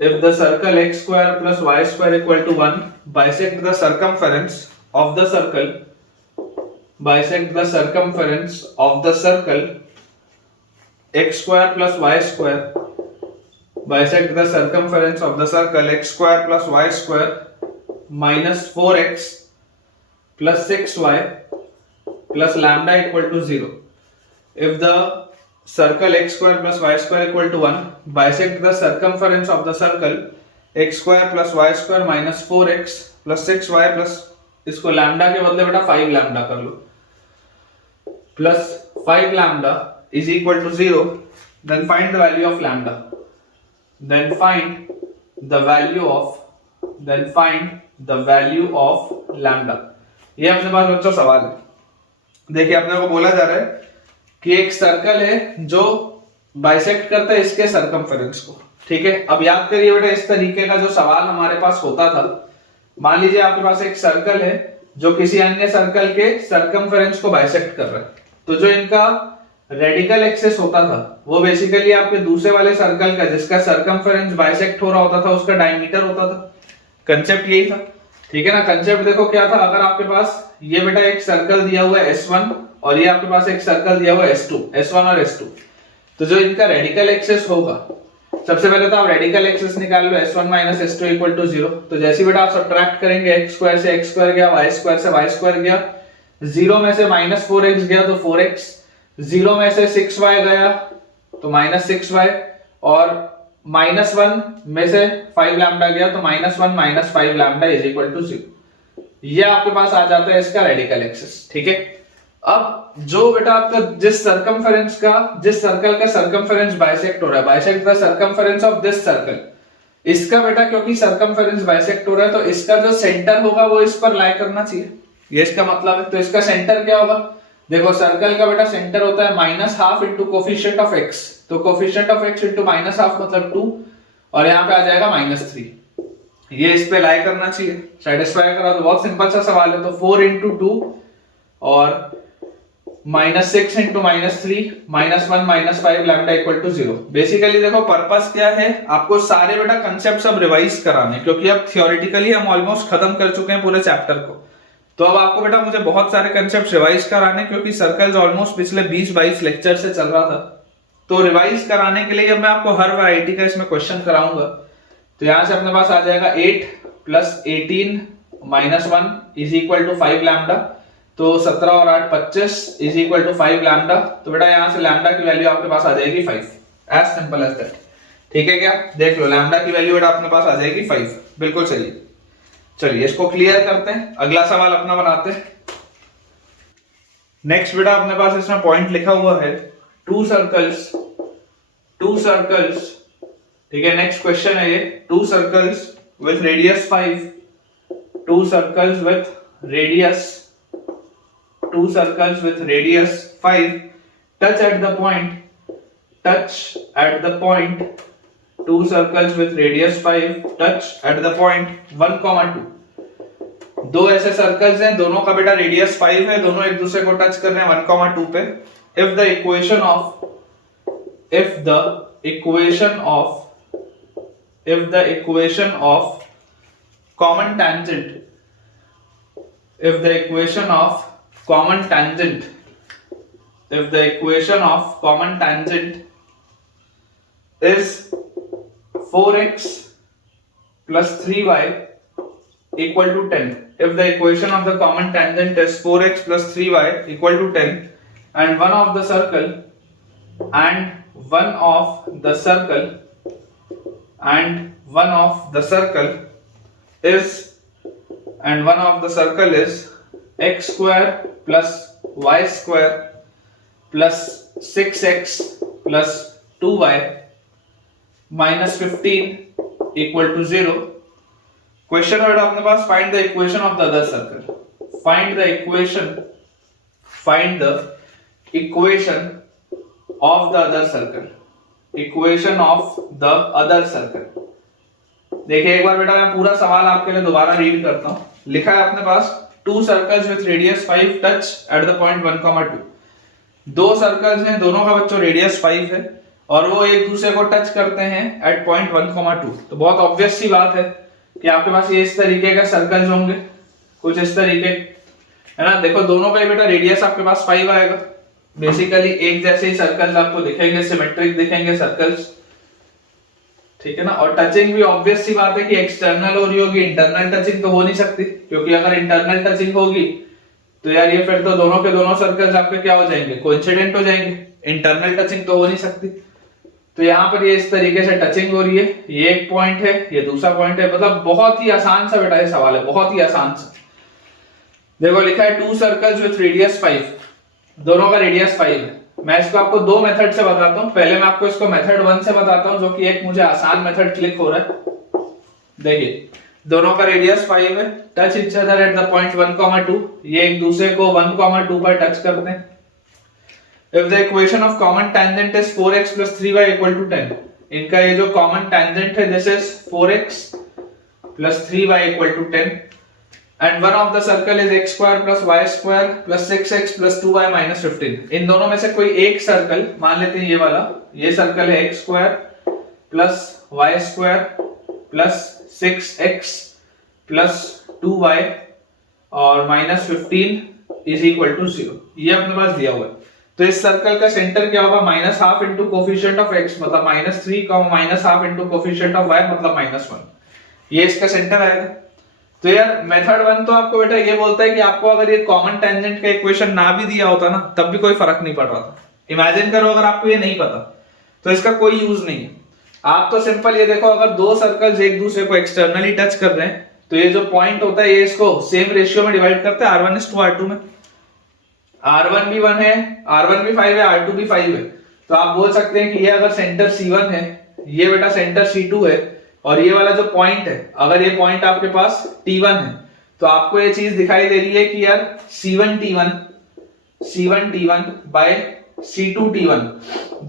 if the circle x square plus y square equal to 1 bisect the circumference of the circle, x square plus y square, bisect the circumference of the circle x square plus y square minus 4x plus 6y plus lambda equal to 0. If the circle x square plus y square equal to 1 bisect the circumference of the circle x square plus y square minus 4x plus 6y plus, इसको lambda के बदले बेटा 5 lambda कर लो, plus 5 lambda is equal to 0, then find the value of lambda, then find the value of lambda। ये अपने पास बच्चों सवाल है। देखिए अपने को बोला जा रहा है कि एक सर्कल है जो बाइसेक्ट करता है इसके सर्कमफेरेंस को। ठीक है, अब याद करिए बेटा इस तरीके का जो सवाल हमारे पास होता था, मान लीजिए आपके पास एक सर्कल है जो किसी अन्य सर्कल के सर्कमफेरेंस को बाइसेक्ट कर रहा है, तो जो इनका रेडिकल एक्सिस होता था वो बेसिकली आपके दूसरे वाले सर्कल का जिसका सर्कमफेरेंस बाइसेक्ट हो रहा होता था उसका डायमीटर होता था। कंसेप्ट यही था। ठीक है ना, कंसेप्ट देखो क्या था, अगर आपके पास ये बेटा एक सर्कल दिया हुआ है S1 और ये आपके पास एक सर्कल दिया हुआ है S1 और S2, तो जो इनका रेडिकल एक्सिस होगा, सबसे पहले तो आप रेडिकल एक्सिस निकाल लो S1 minus S2 equal to 0। तो जैसे बेटा आप सब्ट्रैक्ट करेंगे x स्क्वायर से x स्क्वायर गया, y स्क्वायर से y स्क्वायर गया, 0 में से माइनस 4x गया तो 4x, 0 में से 6y गया तो माइनस 6y, और -1 में से 5 लैम्डा गया तो -1 minus 5 lambda is equal to 0। ये आपके पास आ जाता है इसका रेडिकल एक्सिस। ठीक है, अब जो बेटा आपका जिस सर्कल का सर्कमफेरेंस बाइसेक्ट हो रहा है, bisect the circumference of this circle, इसका बेटा क्योंकि सर्कमफेरेंस बाइसेक्ट हो रहा है तो इसका जो सेंटर होगा वो इस पर लाई करना चाहिए, ये इसका मतलब है। तो इसका सेंटर क्या होगा, देखो सर्कल का बेटा सेंटर होता है -12 इंटू कोफिशिएंट ऑफ x, तो कोफिशिएंट ऑफ x इंटू -12 मतलब 2, और यहाँ पे आ जाएगा -3, ये इस पे लाई करना चाहिए। सेटिस्फाई करा तो बहुत सिंपल सा सवाल है। तो 4 इंटू 2 और -6 into -3 -1 minus 5 lambda equal to 0। Basically देखो पर्पस क्या है, आपको सारे बेटा कंसेप्ट अब रिवाइज कराने, क्योंकि अब थियोरेटिकली हम ऑलमोस्ट खत्म कर चुके हैं पूरे चैप्टर को। तो अब आपको बेटा मुझे बहुत सारे कंसेप्ट रिवाइज कराने, क्योंकि सर्कल्स ऑलमोस्ट पिछले 20-22 लेक्चर से चल रहा था, तो रिवाइज कराने के लिए अब मैं आपको हर वैरायटी का इसमें क्वेश्चन कराऊंगा। तो यहां से अपने पास आ जाएगा 8 plus 18 -1 is equal to 5 lambda. तो 17 और 8 25 इज इक्वल टू 5 लैम्डा। तो बेटा यहाँ से लैम्डा की वैल्यू आपके पास आ जाएगी 5, एज सिंपल एज दैट। ठीक है क्या, देख लो लैम्डा की वैल्यू बेटा अपने पास आ जाएगी 5, बिल्कुल सही। चलिए इसको क्लियर करते हैं, अगला सवाल अपना बनाते हैं। नेक्स्ट बेटा अपने पास इसमें पॉइंट लिखा हुआ है टू सर्कल्स, ठीक है। नेक्स्ट क्वेश्चन है ये, to circles with radius 5, to circles with radius 5 touch at the point, two circles with radius 5 touch at the point 1, 2। दो ऐसे सर्कल्स हैं, दोनों का बेटा रेडियस 5 है, दोनों एक दूसरे को टच कर रहे हैं 1, 2 पे। if the equation of common tangent is 4x plus 3y equal to 10. If the equation of the common tangent is 4x plus 3y equal to 10, and one of the circle is x square plus y square plus 6x plus 2y minus 15 equal to 0. Question है अपने पास find the equation of the other circle. Find the equation of the other circle. देखिए एक बार बेटा मैं पूरा सवाल आपके लिए दोबारा रीड करता हूं। लिखा है अपने पास two circles with radius 5 touch at the point 1, 2। दो सर्कल्स हैं, दोनों का बच्चों रेडियस 5 है और वो एक दूसरे को टच करते हैं एट पॉइंट 1, 2। तो बहुत ऑब्वियस सी बात है कि आपके पास ये इस तरीके का सर्कल्स होंगे, कुछ इस तरीके, है ना। देखो दोनों का बेटा रेडियस आपके पास 5 आएगा। बेसिकली एक जैसे ही सर्कल्स आपको दिखेंगे, सिमेट्रिक दिखेंगे सर्कल्स, ठीक है ना। और टचिंग भी ऑब्वियस सी बात है कि एक्सटर्नल हो रही होगी, इंटरनल टचिंग तो हो नहीं सकती, क्योंकि अगर इंटरनल टचिंग होगी तो यार ये फिर तो दोनों के दोनों सर्कल्स आपके क्या हो जाएंगे, कोइंसिडेंट हो जाएंगे। इंटरनल टचिंग तो हो नहीं सकती। तो यहाँ पर ये इस तरीके से टचिंग हो रही है, ये एक पॉइंट है, ये दूसरा पॉइंट है। मतलब बहुत ही आसान सा बेटा ये सवाल है, बहुत ही आसान सा। देखो लिखा है टू सर्कल्स विथ रेडियस 5, दोनों का रेडियस 5 है। मैं इसको आपको दो मेथड से बताता हूं। पहले मैं आपको इसको मेथड 1 से बताता हूं, जो कि एक मुझे आसान मेथड क्लिक हो रहा है। देखिए दोनों का रेडियस 5 है, touch each other at the point 1, 2। ये एक दूसरे को 1, 2 पर टच करते हैं। If the equation of common tangent is 4x plus 3y equal to 10, इनका ये जो common tangent है this is 4x plus 3y equal to 10, and one of the circle is x square plus y square plus 6x plus 2y minus 15। इन दोनों में से कोई एक circle मान लेते हैं, ये वाला, ये सर्कल है x square plus y square plus 6x plus 2y और minus 15 is equal to 0। ये अपने पास दिया हुआ है। तो इस सर्कल का सेंटर क्या होगा, -12 इंटू कोफिशिएंट ऑफ x मतलब -3, -12 इंटू कोफिशिएंट ऑफ y मतलब -1। ये इसका सेंटर आएगा। तो यार मेथड 1 तो आपको बेटा ये बोलता है कि आपको अगर ये कॉमन टेंजेंट का इक्वेशन ना भी दिया होता ना तब भी कोई फर्क नहीं पड़ रहा था। इमेजिन करो अगर आपको ये नहीं पता तो इसका कोई यूज नहीं है। आप तो सिंपल ये देखो, अगर दो सर्कल्स एक दूसरे को एक्सटर्नली टच कर रहे हैं तो ये जो पॉइंट होता है ये इसको सेम रेशियो में डिवाइड करते हैं, R1:R2 में। R1 भी 1 है, R1 भी 5 है, R2 भी 5 है। तो आप बोल सकते हैं कि ये अगर सेंटर C1 है, ये बेटा सेंटर C2 है, और ये वाला जो पॉइंट है, अगर ये पॉइंट आपके पास T1 है तो आपको ये चीज दिखाई दे रही है कि यार C1T1 बाय C2T1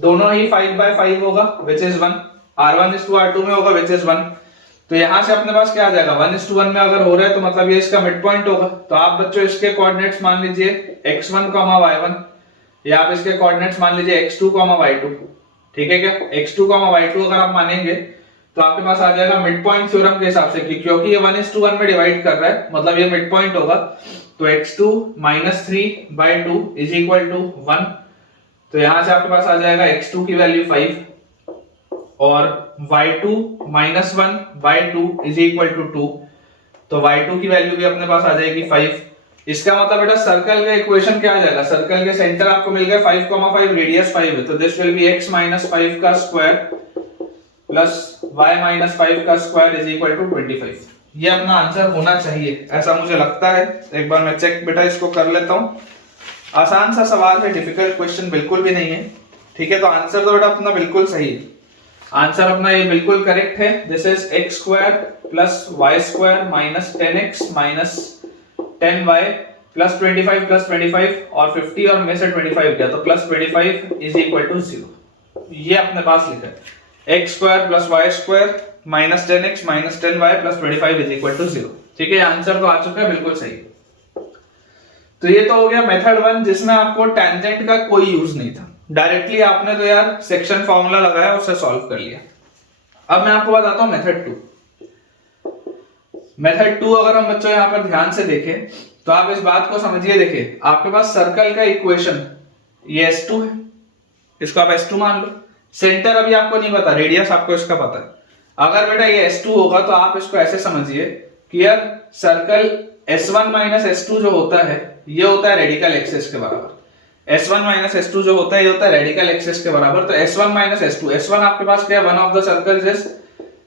दोनों ही 5/5 होगा विच इज 1। R1:R2 में होगा विच इज 1। तो यहां से अपने पास क्या आ जाएगा, 1:1 में अगर हो रहा है तो मतलब ये इसका मिड पॉइंट होगा। तो आप बच्चों इसके कोऑर्डिनेट्स मान लीजिए x1, y1, या आप इसके कोऑर्डिनेट्स मान लीजिए x2, y2। ठीक है क्या, x2, y2 अगर आप मानेंगे तो आपके पास आ जाएगा मिड पॉइंट थ्योरम के हिसाब से, क्योंकि ये 1:1 में डिवाइड कर रहा है मतलब ये मिड पॉइंट होगा। तो x2 -3/2 इज इक्वल टू 1। तो यहां से आपके पास आ जाएगा x2 की वैल्यू 5 और y2 -1/2 इज इक्वल टू 2। तो y2 की वैल्यू भी अपने पास आ जाएगी 5 इसका मतलब बेटा सर्कल का इक्वेशन क्या आ जाएगा, सर्कल के सेंटर आपको मिल गया 5,5, रेडियस 5 है, तो this will be x minus 5 का स्क्वायर प्लस y माइनस 5 का स्क्वायर इज इक्वल टू 25। ये अपना आंसर होना चाहिए, ऐसा मुझे लगता है। एक बार मैं चेक बेटा इसको कर लेता हूं। आसान सा सवाल है, डिफिकल्ट क्वेश्चन बिल्कुल भी नहीं है। ठीक है, तो आंसर तो बेटा अपना बिल्कुल सही है। आंसर अपना ये बिल्कुल करेक्ट है। This is x square plus y square minus 10x minus 10y plus 25 और 50 और में से 25 गया तो प्लस 25 इज इक्वल टू 0। ये अपने पास लिखा है x square plus y square minus 10x minus 10y plus 25 is equal to 0। ठीक है, आंसर तो आ चुका है, बिल्कुल सही। तो ये तो हो गया मेथड 1, जिसमें आपको टेंजेंट का कोई यूज नहीं था, डायरेक्टली आपने तो यार सेक्शन फॉर्मूला लगाया, उससे सॉल्व कर लिया। अब मैं आपको बताता हूं मेथड 2। मेथड 2 अगर हम बच्चों यहां पर ध्यान से देखें तो आप इस बात को समझिए। देखिए आपके पास सर्कल का इक्वेशन ये S2 है, इसको आप S2 मान लो। सेंटर अभी आपको नहीं पता, रेडियस आपको इसका पता है। अगर बेटा ये S2 होगा तो आप इसको ऐसे समझिए कि यार सर्कल S1 माइनस S2 जो होता है ये होता है रेडिकल एक्सिस के बराबर। S1 माइनस S2 जो होता है ये होता है रेडिकल एक्सिस के बराबर। तो S1 माइनस S2, S1 आपके पास क्या है, one of the circles is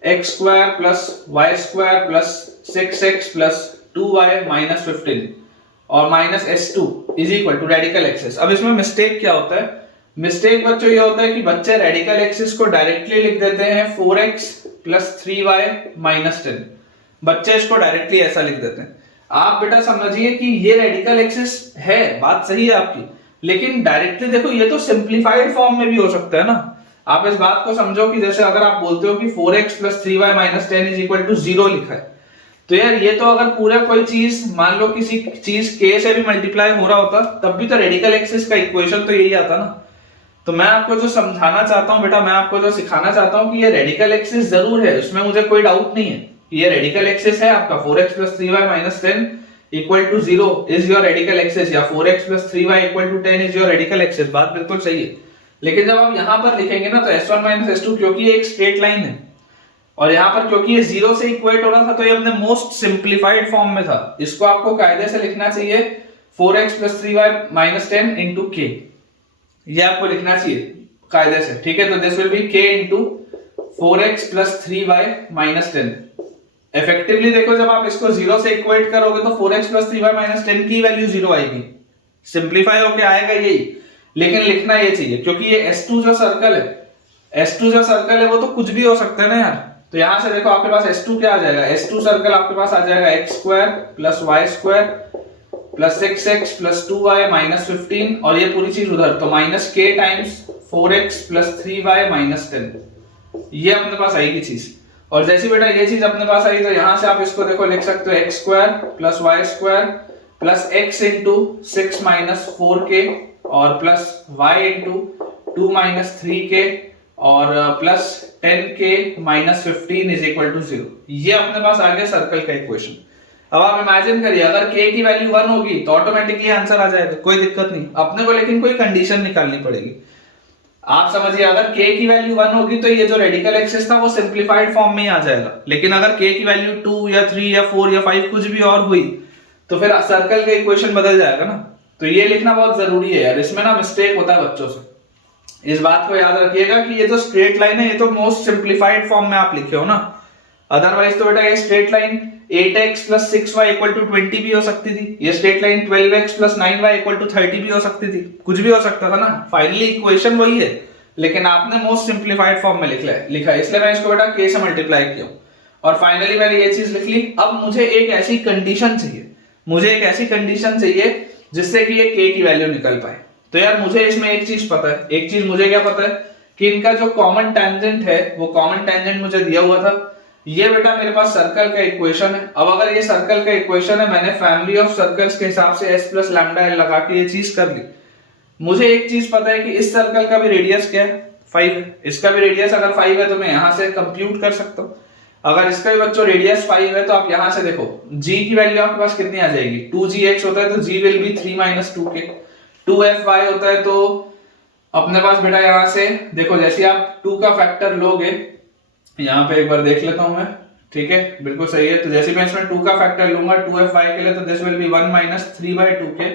x square plus y square plus 6x plus 2y minus 15 और minus S2 is equal to radical axis. अब इसमें मिस्टेक क्या होता है, मिस्टेक बच्चों ये होता है कि बच्चे रेडिकल एक्सिस को डायरेक्टली लिख देते हैं 4x प्लस 3y माइनस 10। बच्चे इसको डायरेक्टली ऐसा लिख देते हैं। आप बेटा समझिए कि ये रेडिकल एक्सिस है, बात सही है आपकी, लेकिन डायरेक्टली देखो ये तो सिंप्लीफाइड फॉर्म में भी हो सकता है ना। आप इस बात को समझो कि जैसे अगर आप बोलते हो कि 4x plus 3y minus 10 is equal to 0 लिखा है, तो यार ये तो अगर पूरा कोई चीज मान लो किसी चीज k से भी मल्टीप्लाई हो रहा होता तब भी तो रेडिकल एक्सिस का इक्वेशन तो यही आता ना। तो मैं आपको जो समझाना चाहता हूं बेटा, मैं आपको जो सिखाना चाहता हूं कि ये रेडिकल एक्सिस जरूर है, उसमें मुझे कोई डाउट नहीं है। ये रेडिकल एक्सिस है आपका 4x plus 3y minus 10 equal to 0 is your radical axis, या 4x plus 3y equal to 10 is your radical axis. बात बिल्कुल सही है। लेकिन जब आप यहां पर लिखेंगे ना तो S1 माइनस S2, क्योंकि ये एक स्ट्रेट लाइन है और यहाँ पर क्योंकि ये 0 से इक्वेट हो रहा था तो ये अपने मोस्ट सिंप्लीफाइड फॉर्म में था। इसको आपको कायदे से लिखना चाहिए 4x plus 3y minus 10 into k, ये आपको लिखना चाहिए कायदे से। ठीक है, तो this will be k into 4x plus 3y minus 10। Effectively देखो जब आप इसको 0 से इक्वेट करोगे तो 4x प्लस 3y माइनस 10 की वैल्यू 0 आएगी, सिंप्लीफाई होके आएगा यही। लेकिन लिखना ये चाहिए क्योंकि ये S2 जो सर्कल है, S2 जो सर्कल है वो तो कुछ भी हो सकता है ना यार। तो यहां से देखो आपके पास S2 क्या आ जाएगा, S2 सर्कल आपके पास आ जाएगा x square plus y square plus 6x plus 2y minus 15 और ये पूरी चीज उधर, तो minus k times 4x plus 3y minus 10, ये अपने पास आएगी चीज। और जैसे बेटा ये चीज अपने पास आई तो यहां से आप इसको देखो लिख सकते हो x square plus y square plus x into 6 minus 4k और plus y into 2 minus 3k और plus 10k minus 15 is equal to 0। ये अपने पास आ गया सर्कल का इक्वेशन। अब आप इमेजिन करिए अगर k की वैल्यू 1 होगी तो ऑटोमेटिकली आंसर आ जाएगा, कोई दिक्कत नहीं अपने को, लेकिन कोई कंडीशन निकालनी पड़ेगी। आप समझिए अगर k की वैल्यू 1 होगी तो ये जो रेडिकल एक्सिस था वो सिंप्लीफाइड फॉर्म में ही आ जाएगा, लेकिन अगर k की वैल्यू 2 या 3 या 4 या 5 कुछ भी और हुई तो फिर सर्कल का इक्वेशन बदल जाएगा ना। तो ये लिखना बहुत जरूरी है यार, इसमें ना मिस्टेक होता है बच्चों से। इस बात को याद रखिएगा कि ये जो स्ट्रेट लाइन है ये तो मोस्ट सिंप्लीफाइड फॉर्म में आप लिखे हो ना, अदरवाइज तो बेटा ये straight line 8x plus 6y equal to 20 भी हो सकती थी, ये straight line 12x plus 9y equal to 30 भी हो सकती थी, कुछ भी हो सकता था ना। फाइनली इक्वेशन वही है, लेकिन आपने मोस्ट सिंप्लीफाइड फॉर्म में लिखा है, इसलिए मैं इसको बेटा k से मल्टीप्लाई किया और फाइनली मैंने ये चीज लिख ली। अब मुझे एक ऐसी कंडीशन चाहिए, जिससे कि ये k की वैल्यू निकल पाए। तो यार मुझे इसमें एक चीज पता है, एक चीज मुझे क्या पता है कि इनका जो कॉमन टेंजेंट है वो कॉमन टेंजेंट मुझे दिया हुआ था। ये बेटा मेरे पास सर्कल का इक्वेशन है। अब अगर ये सर्कल का इक्वेशन है, मैंने फैमिली ऑफ सर्कल्स के हिसाब से s प्लस लैम्डा l लगा के ये चीज कर ली। मुझे एक चीज पता है कि इस सर्कल का भी रेडियस क्या है, 5 है। इसका भी रेडियस अगर 5 है तो मैं यहां से कंप्यूट कर सकता हूं। अगर इसका भी बच्चों रेडियस 5 है तो आप यहां से देखो g की वैल्यू आपके पास कितनी आ जाएगी, 2gx होता है तो g will be 3 minus 2k, 2fy होता है तो अपने पास बेटा यहां से देखो जैसे आप 2 का फैक्टर लोगे, यहां पे एक बार देख लेता हूं मैं, ठीक है, बिल्कुल सही है। तो जैसे मैं इसमें 2 का फैक्टर लूंगा 2f(y) के लिए, तो this will be 1 minus 3/2k,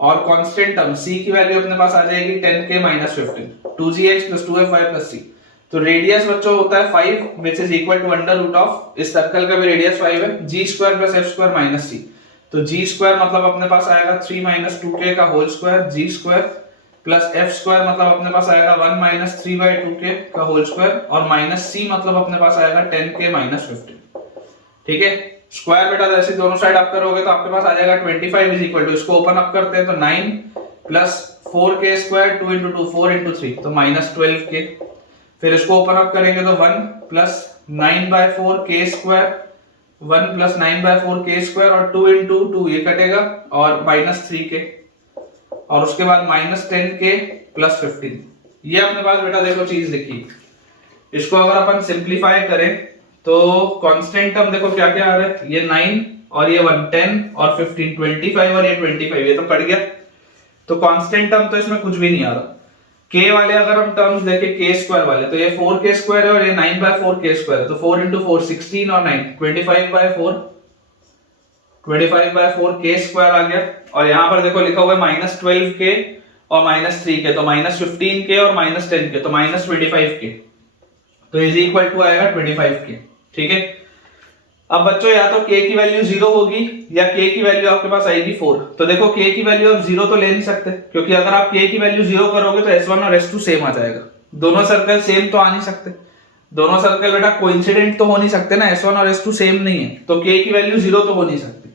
और कांस्टेंट टर्म c की वैल्यू अपने पास आ जाएगी 10k minus 15, 2gh plus 2fy plus c। तो रेडियस बच्चों होता है 5 which is equal to under root of, इस सर्कल का भी रेडियस 5 है, g square plus f square minus c। तो g स्क्वायर मतलब अपने पास आएगा 3 माइनस 2k का whole square, g square plus f square मतलब अपने पास आएगा 1 माइनस 3/2k का होल स्क्वायर, और माइनस c मतलब अपने पास आएगा 10k माइनस 15। ठीक है, स्क्वायर बेटा जैसे दोनों साइड आप करोगे तो आपके पास आ जाएगा 25 इज इक्वल टू, इसको ओपन अप करते हैं तो 9 plus 4k square 2 into 2 4 into 3 तो माइनस 12k। फिर इसको ओपन अप करेंगे तो 1 plus 9/4k square, 1 plus 9/4k square और 2 इंटू 2 ये कटेगा और माइनस 3k, और उसके बाद माइनस 10k प्लस 15। ये अपने पास बेटा देखो चीज लिखी, इसको अगर अपन सिंप्लीफाई करें तो कांस्टेंट टर्म देखो क्या क्या आ रहा है, ये 9 और ये 1 10 और 15 25 और ये 25, ये तो कट गया। तो कांस्टेंट टर्म तो इसमें कुछ भी नहीं आ रहा। k वाले अगर हम टर्म्स देखें k स्क्वायर वाले, तो ये 4k स्क्वायर है और ये 9/4k स्क्वायर है, तो 4 इंटू 4 16 और 9 25/4 25/4k स्क्वायर आ गया। और यहाँ पर देखो लिखा हुआ है माइनस 12k और माइनस 3k, तो माइनस 15k और माइनस 10k, तो माइनस 25k, तो इज इक्वल टू आएगा 25k। ठीक है, अब बच्चों या तो k की वैल्यू 0 होगी या k की वैल्यू आपके पास आएगी 4। तो देखो k की वैल्यू आप 0 तो ले नहीं सकते, क्योंकि अगर आप k की वैल्यू 0 करोगे तो s1 और s2 सेम आ जाएगा। दोनों सर्कल सेम तो आ नहीं सकते, दोनों सर्कल बेटा कोइंसिडेंट तो हो नहीं सकते ना, s1 और s2 सेम नहीं है, तो k की वैल्यू 0 तो हो नहीं सकती।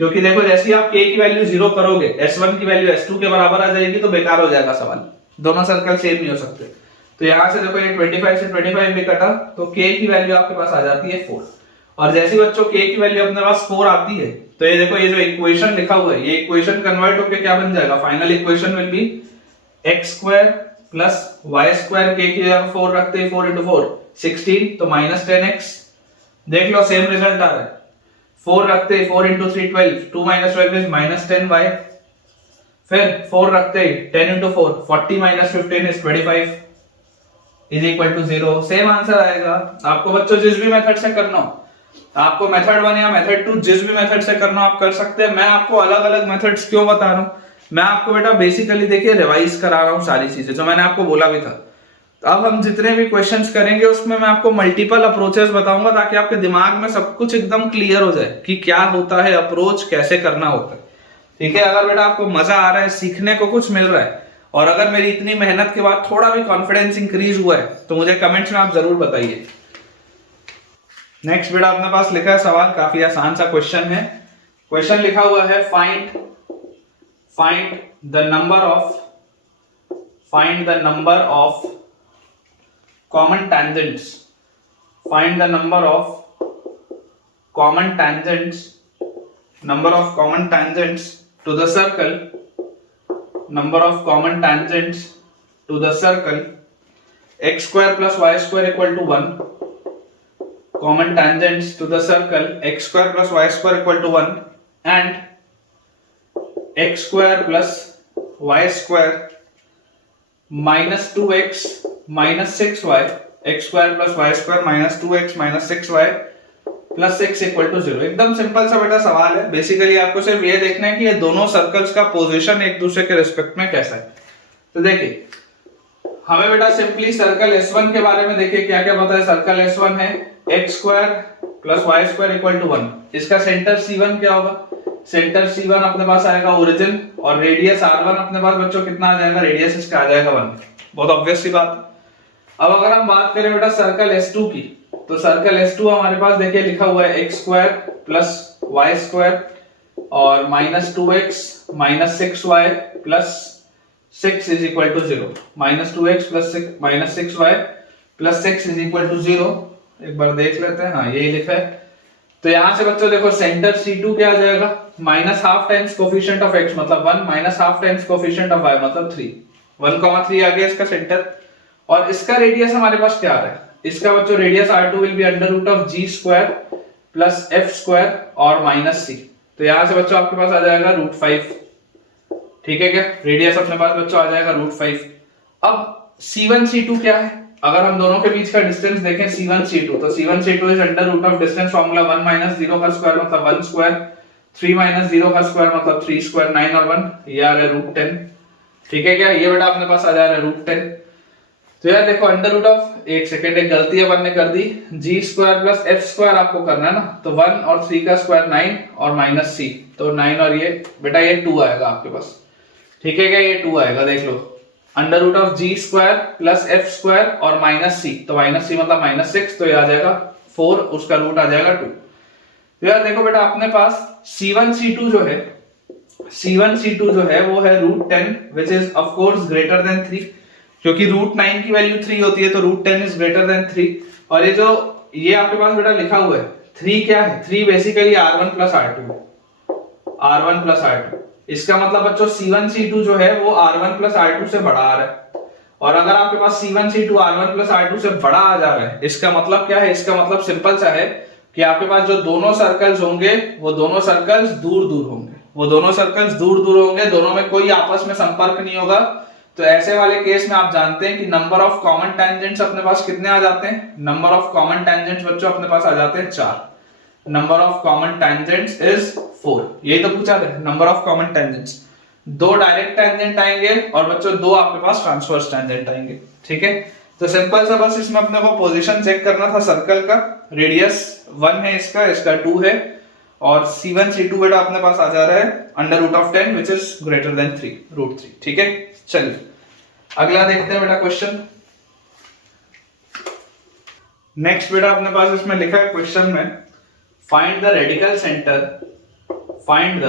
क्योंकि देखो जैसे ही आप k की वैल्यू 0 करोगे s1 की वैल्यू s2 के बराबर आ जाएगी, तो बेकार हो जाएगा सवाल, दोनों सर्कल सेम नहीं हो सकते। तो यहां से देखो ये 25 से 25 भी कटा, तो k की वैल्यू आपके पास आ जाती है 4। और जैसे बच्चों k की वैल्यू अपने पास 4 आती है, तो ये देखो ये जो इक्वेशन लिखा हुआ है, ये इक्वेशन कन्वर्ट होकर क्या बन जाएगा, final equation will be x square plus y square, k की जगह 4 रखते हैं, 4 इंटू 4 16, तो माइनस 10x। देख लो सेम रिजल्ट आ रहा है। 4 रखते हैं, 4 into 3 12, 2 minus 12 is minus 10y। फिर 4 रखते हैं, 10 इंटू 4 40 minus 15 is 25 is equal to 0। Same answer आएगा। आपको बच्चों जिस भी मेथड से करना हो, आपको मेथड 1 या मेथड 2 जिस भी मेथड से करना हो आप कर सकते हैं। मैं आपको अलग अलग मेथड्स क्यों बता रहा हूं, मैं आपको बेटा बेसिकली देखिए रिवाइज करा रहा हूं सारी चीजें जो मैंने आपको बोला भी था। अब हम जितने भी क्वेश्चंस करेंगे उसमें मैं आपको मल्टीपल अप्रोचेस बताऊंगा, ताकि आपके दिमाग में सब कुछ एकदम क्लियर हो जाए कि क्या होता है अप्रोच, कैसे करना होता है। ठीक है, अगर बेटा आपको मजा आ रहा है, सीखने को कुछ मिल रहा है, और अगर मेरी इतनी मेहनत के बाद थोड़ा भी कॉन्फिडेंस इंक्रीज हुआ है, तो मुझे कमेंट्स में आप जरूर बताइए। नेक्स्ट बेटा अपने पास लिखा है सवाल, काफी आसान सा क्वेश्चन है। क्वेश्चन लिखा हुआ है find the number of common tangents, find the number of common tangents to the circle, x square plus y square equal to 1, common tangents to the circle x square plus y square equal to 1, and x square plus y square minus 2x minus 6y, x square plus y square minus 2x minus 6y plus 6 equal to 0। एकदम simple सा बेटा सवाल है। Basically आपको सिर्फ ये देखना है कि ये दोनों सर्कल्स का पोजीशन एक दूसरे के रिस्पेक्ट में कैसा है। तो देखिए हमें बेटा सिंपली सर्कल S1 के बारे में देखिए क्या क्या पता है। सर्कल S1 है x square plus y square equal to 1। इसका सेंटर C1 क्या होगा, सेंटर C1 अपने पास आएगा ओरिजिन, और रेडियस R1 अपने पास बच्चों कितना आ जाएगा, रेडियस इसका आ जाएगा 1। बहुत ऑब्वियस सी बात। अब अगर हम बात करें बेटा सर्कल S2 की, तो सर्कल S2 हमारे पास देखिए लिखा हुआ है x square plus y square और minus 2x minus 6y plus 6 is equal to 0। Minus 2x plus minus 6y plus 6 is equal to 0। एक बार देख लेते हैं, हाँ यही लिखा है। तो यहां से बच्चों देखो सेंटर C2 क्या आ जाएगा, minus half times coefficient of x मतलब 1 minus half times coefficient of y मतलब 3। 1,3 आ गया इसका सेंटर। और इसका रेडियस हमारे पास क्या आ रहा है, इसका बच्चों radius R2 will be under root of g square plus f square और माइनस c। तो यहां से बच्चों आपके पास आ जाएगा √5। ठीक है क्या, रेडियस अपने पास बच्चों आ जाएगा √5। अब C1 C2 क्या है, अगर हम दोनों के बीच का डिस्टेंस देखें C1 C2, तो C1 C2 is under root of distance formula 1 minus 0 का स्क्वायर मतलब 1 स्क्वायर, 3 माइनस 0 का स्क्वायर मतलब 3 स्क्वायर, 9 और 1 ये आ रहा है रूट 10। ठीक है क्या, ये बेटा अपने पास आ जा रहा है रूट 10। तो यार देखो अंडर रूट ऑफ, एक सेकेंड, एक गलती अपन ने कर दी, जी स्क्वायर प्लस एफ स्क्वायर आपको करना है ना, तो 1 और 3 का स्क्वायर 9 और माइनस सी, तो 9 और ये बेटा ये 2 आएगा आपके पास। ठीक है क्या, ये 2 आएगा, देख लो, under root of g square plus f square और माइनस सी, तो माइनस सी मतलब माइनस 6, तो ये आ जाएगा 4, उसका रूट आ जाएगा 2। तो यार देखो बेटा अपने पास C1 C2 जो है, C1 C2 जो है वो है root 10 which is of course greater than 3, क्योंकि रूट 9 की वैल्यू 3 होती है, तो रूट 10 इज ग्रेटर देन 3। और ये जो ये आपके पास बेटा लिखा हुआ है 3 क्या है, 3 basically R1 plus R2, R1 plus R2, इसका मतलब बच्चों C1 C2 जो है वो R1 प्लस R2 से बड़ा आ रहा है। और अगर आपके पास C1 C2 R1 plus R2 से बड़ा आ जा रहा है, इसका मतलब क्या है, इसका मतलब सिंपल सा है कि आपके पास जो दोनों सर्कल्स होंगे वो दोनों सर्कल्स दूर दूर होंगे, वो दोनों सर्कल्स दूर दूर होंगे, दोनों में कोई आपस में संपर्क नहीं होगा। तो ऐसे वाले केस में आप जानते हैं कि नंबर ऑफ कॉमन टेंजेंट्स अपने पास कितने आ जाते हैं, नंबर ऑफ कॉमन टेंजेंट्स बच्चों अपने पास आ जाते हैं 4, number of common tangents is 4। यही तो पूछा था, number of common tangents, 2 direct tangent आएंगे और बच्चों 2 आपके पास ट्रांसवर्स टेंजेंट आएंगे। ठीक है, तो सिंपल सा बस इसमें अपने को पोजीशन चेक करना था सर्कल का, रेडियस 1 है इसका, इसका 2 है, और C1 C2 बेटा अपने पास आ जा रहा है under root of 10 which is greater than 3, root 3। ठीक है, चलिए अगला देखते हैं बेटा क्वेश्चन। नेक्स्ट बेटा अपने पास इसमें लिखा है क्वेश्चन में, find the radical centre, find the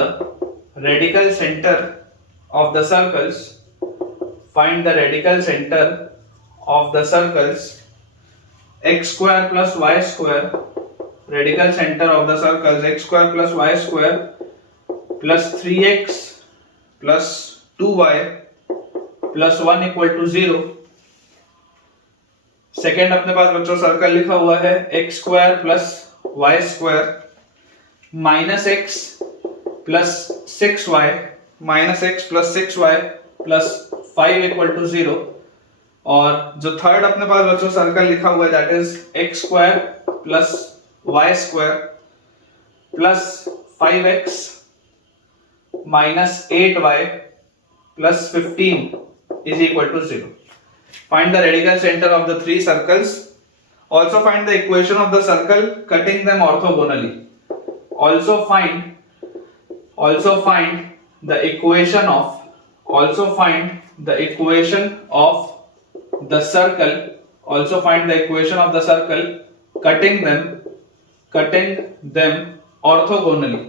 radical centre of the circles, find the radical centre of the circles x square plus y square, radical center of the circles x square plus y square plus 3x plus 2y plus 1 equal to 0। Second अपने पास बच्चों circle लिखा हुआ है x square plus y square minus x plus 6y minus x plus 6y plus 5 equal to 0। और जो third अपने पास बच्चों circle लिखा हुआ है that is x square plus y square plus 5x minus 8y plus 15 is equal to 0। Find the radical centre of the 3 circles, also find the equation of the circle cutting them orthogonally, also find the equation of, also find the equation of the circle, also find the equation of the circle cutting them orthogonally,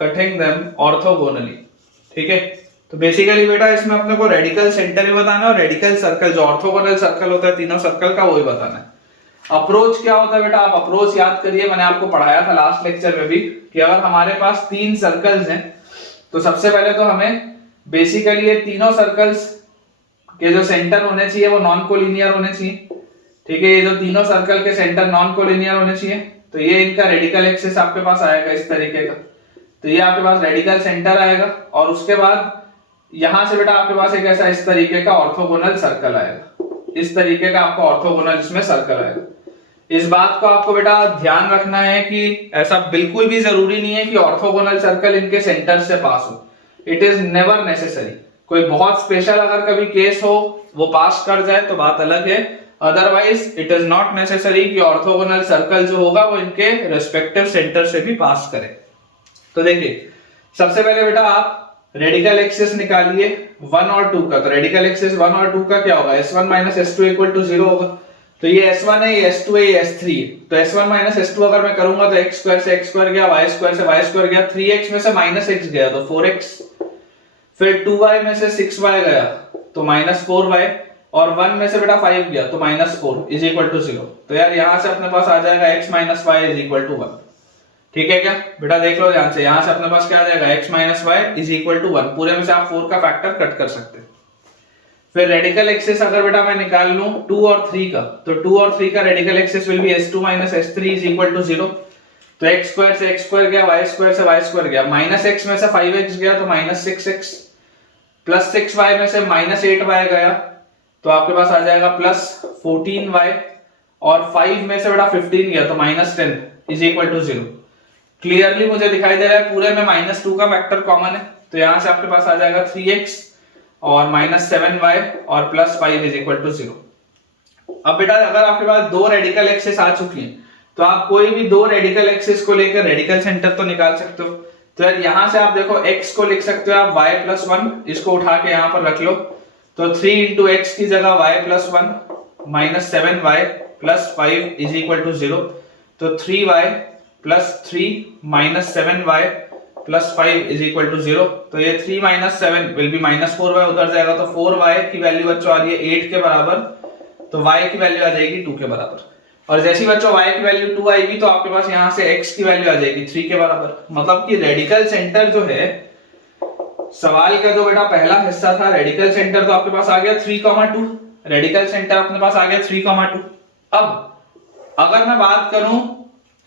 cutting them orthogonally। ठीक है, तो basically बेटा इसमें अपने को radical centre ही बताना है और रेडिकल सर्कल जो ऑर्थोगोनल सर्कल होता है तीनों सर्कल का, वो ही बताना है। अप्रोच क्या होता है बेटा, आप अप्रोच याद करिए, मैंने आपको पढ़ाया था लास्ट लेक्चर में भी कि अगर हमारे पास 3 सर्कल्स हैं तो सबसे पहले तो हमें बेसिकली ये तीनों सर्कल्स के जो सेंटर होने चाहिए वो नॉन कोलिनियर होने चाहिए। ठीक है, ये जो तीनों सर्कल के सेंटर नॉन कोलिनियर होने चाहिए, तो ये इनका रेडिकल एक्सिस आपके पास आएगा इस तरीके का, तो ये आपके पास रेडिकल सेंटर आएगा। और उसके बाद यहां से बेटा आपके पास एक ऐसा इस तरीके का ऑर्थोगोनल सर्कल आएगा, इस तरीके का आपको ऑर्थोगोनल इसमें सर्कल आएगा। इस बात को आपको बेटा ध्यान रखना है कि ऐसा बिल्कुल भी जरूरी नहीं है कि ऑर्थोगोनल सर्कल इनके सेंटर से पास हो, इट इज नेवर नेसेसरी। कोई बहुत स्पेशल अगर कभी केस हो वो पास कर जाए तो बात अलग है, otherwise it is not necessary कि ऑर्थोगोनल सर्कल जो होगा वो इनके रेस्पेक्टिव सेंटर से भी पास करे। तो देखिए सबसे पहले बेटा आप रेडिकल एक्सिस निकालिए 1 और 2 का, तो रेडिकल एक्सिस 1 और 2 का क्या होगा, s1 minus s2 equal to 0 होगा। तो ये s1 है, ये s2 है, ये s3 है, तो s1 माइनस s2 अगर मैं करूंगा तो x स्क्वायर से x स्क्वायर गया, y स्क्वायर से y स्क्वायर गया, 3x में से माइनस x गया तो 4x, फिर 2y में से 6y गया तो माइनस 4y, और 1 में से बेटा 5 गया तो माइनस 4 इज इक्वल टू 0। तो यार यहां से अपने पास आ जाएगा x minus y is equal to 1। ठीक है क्या बेटा, देख लो ध्यान से, यहां से अपने पास क्या आ जाएगा x minus y is equal to 1, पूरे में से आप 4 का फैक्टर कट कर सकते हैं। फिर रेडिकल एक्सिस अगर बेटा मैं निकाल लूं 2 और 3 का, तो 2 और 3 का radical axis will be s2 minus s3 is equal to 0। तो x स्क्वायर से x स्क्वायर गया, y स्क्वायर से y स्क्वायर गया, माइनस x में से 5x गया तो माइनस 6x, प्लस 6y में से माइनस 8y गया, तो आपके पास आ जाएगा +14y, और 5 में से बेटा 15 गया तो -10 इज इक्वल टू 0। क्लियरली मुझे दिखाई दे रहा है पूरे में -2 का फैक्टर कॉमन है, तो यहां से आपके पास आ जाएगा 3x और -7y और +5 इज इक्वल टू 0। अब बेटा अगर आपके पास दो रेडिकल एक्सिस आ चुकी हैं तो आप कोई भी दो रेडिकल एक्सिस को लेकर रेडिकल सेंटर तो निकाल सकते हो। तो यार यहां से आप देखो x को लिख सकते हो आप y+1, इसको उठा के यहां पर रख लो, तो 3 into x की जगह y+1 -7y +5 is equal to 0। तो 3y +3 -7y +5 is equal to 0। तो ये 3 - 7 विल बी -4y, उधर जाएगा तो 4y की वैल्यू बच्चों आ रही है 8 के बराबर, तो y की वैल्यू आ जाएगी 2 के बराबर। और जैसी बच्चों y की वैल्यू 2 आएगी तो आपके पास यहां से x की वैल्यू आ जाएगी 3 के बराबर। मतलब कि रेडिकल सेंटर जो है, सवाल का जो बेटा पहला हिस्सा था रेडिकल सेंटर, तो आपके पास आ गया 3,2, रेडिकल सेंटर अपने पास आ गया 3,2। अब अगर मैं बात करूं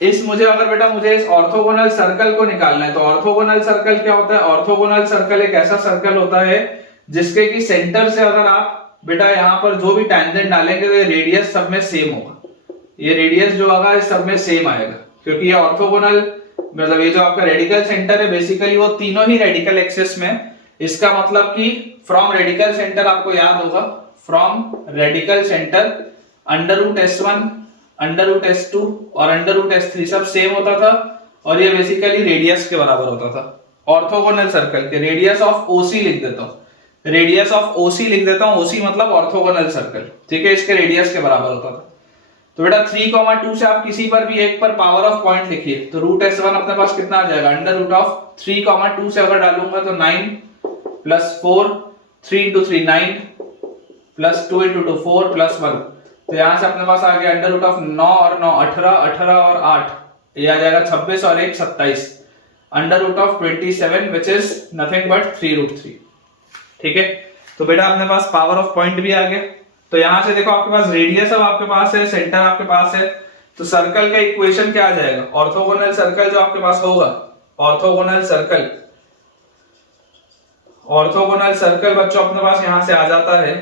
मुझे इस ऑर्थोगोनल सर्कल को निकालना है, तो ऑर्थोगोनल सर्कल क्या होता है? ऑर्थोगोनल सर्कल एक ऐसा सर्कल होता है जिसके कि सेंटर से अगर आप बेटा यहां पर जो भी टेंजेंट डालेंगे तो रेडियस सब में सेम होगा, ये रेडियस जो होगा इस सब में सेम आएगा, क्योंकि ये ऑर्थोगोनल मतलब ये जो आपका रेडिकल सेंटर है बेसिकली वो तीनों ही रेडिकल एक्सिस में। इसका मतलब कि फ्रॉम रेडिकल सेंटर आपको याद होगा, from radical centre √S1 √S2 और √S3 सब सेम होता था, और ये बेसिकली रेडियस के बराबर होता था। ऑर्थोगोनल सर्कल के रेडियस ऑफ OC लिख देता हूं, रेडियस ऑफ OC लिख देता हूं, OC मतलब ऑर्थोगोनल सर्कल, ठीक है, इसके रेडियस के बराबर होता था। तो बेटा 3,2 से आप किसी पर भी एक पर पावर ऑफ पॉइंट लिखिए, तो √S1 अपने पास कितना आ जाएगा, √3,2 से अगर डालूंगा तो 9 + 4 3 into 3 9 + 2 into 2 4 + 1, तो यहां से अपने पास आ गया √9 और 9 18 18 और 8 ये आ जाएगा 26 और 1 27, √27 विच इज नथिंग बट 3√3। ठीक है, तो बेटा अपने पास पावर ऑफ पॉइंट भी आ गया। तो यहां से देखो आपके पास रेडियस अब आपके पास है, सेंटर आपके पास है, तो सर्कल का इक्वेशन क्या आ जाएगा? ऑर्थोगोनल सर्कल जो आपके पास होगा, ऑर्थोगोनल सर्कल बच्चों अपने पास यहां से आ जाता है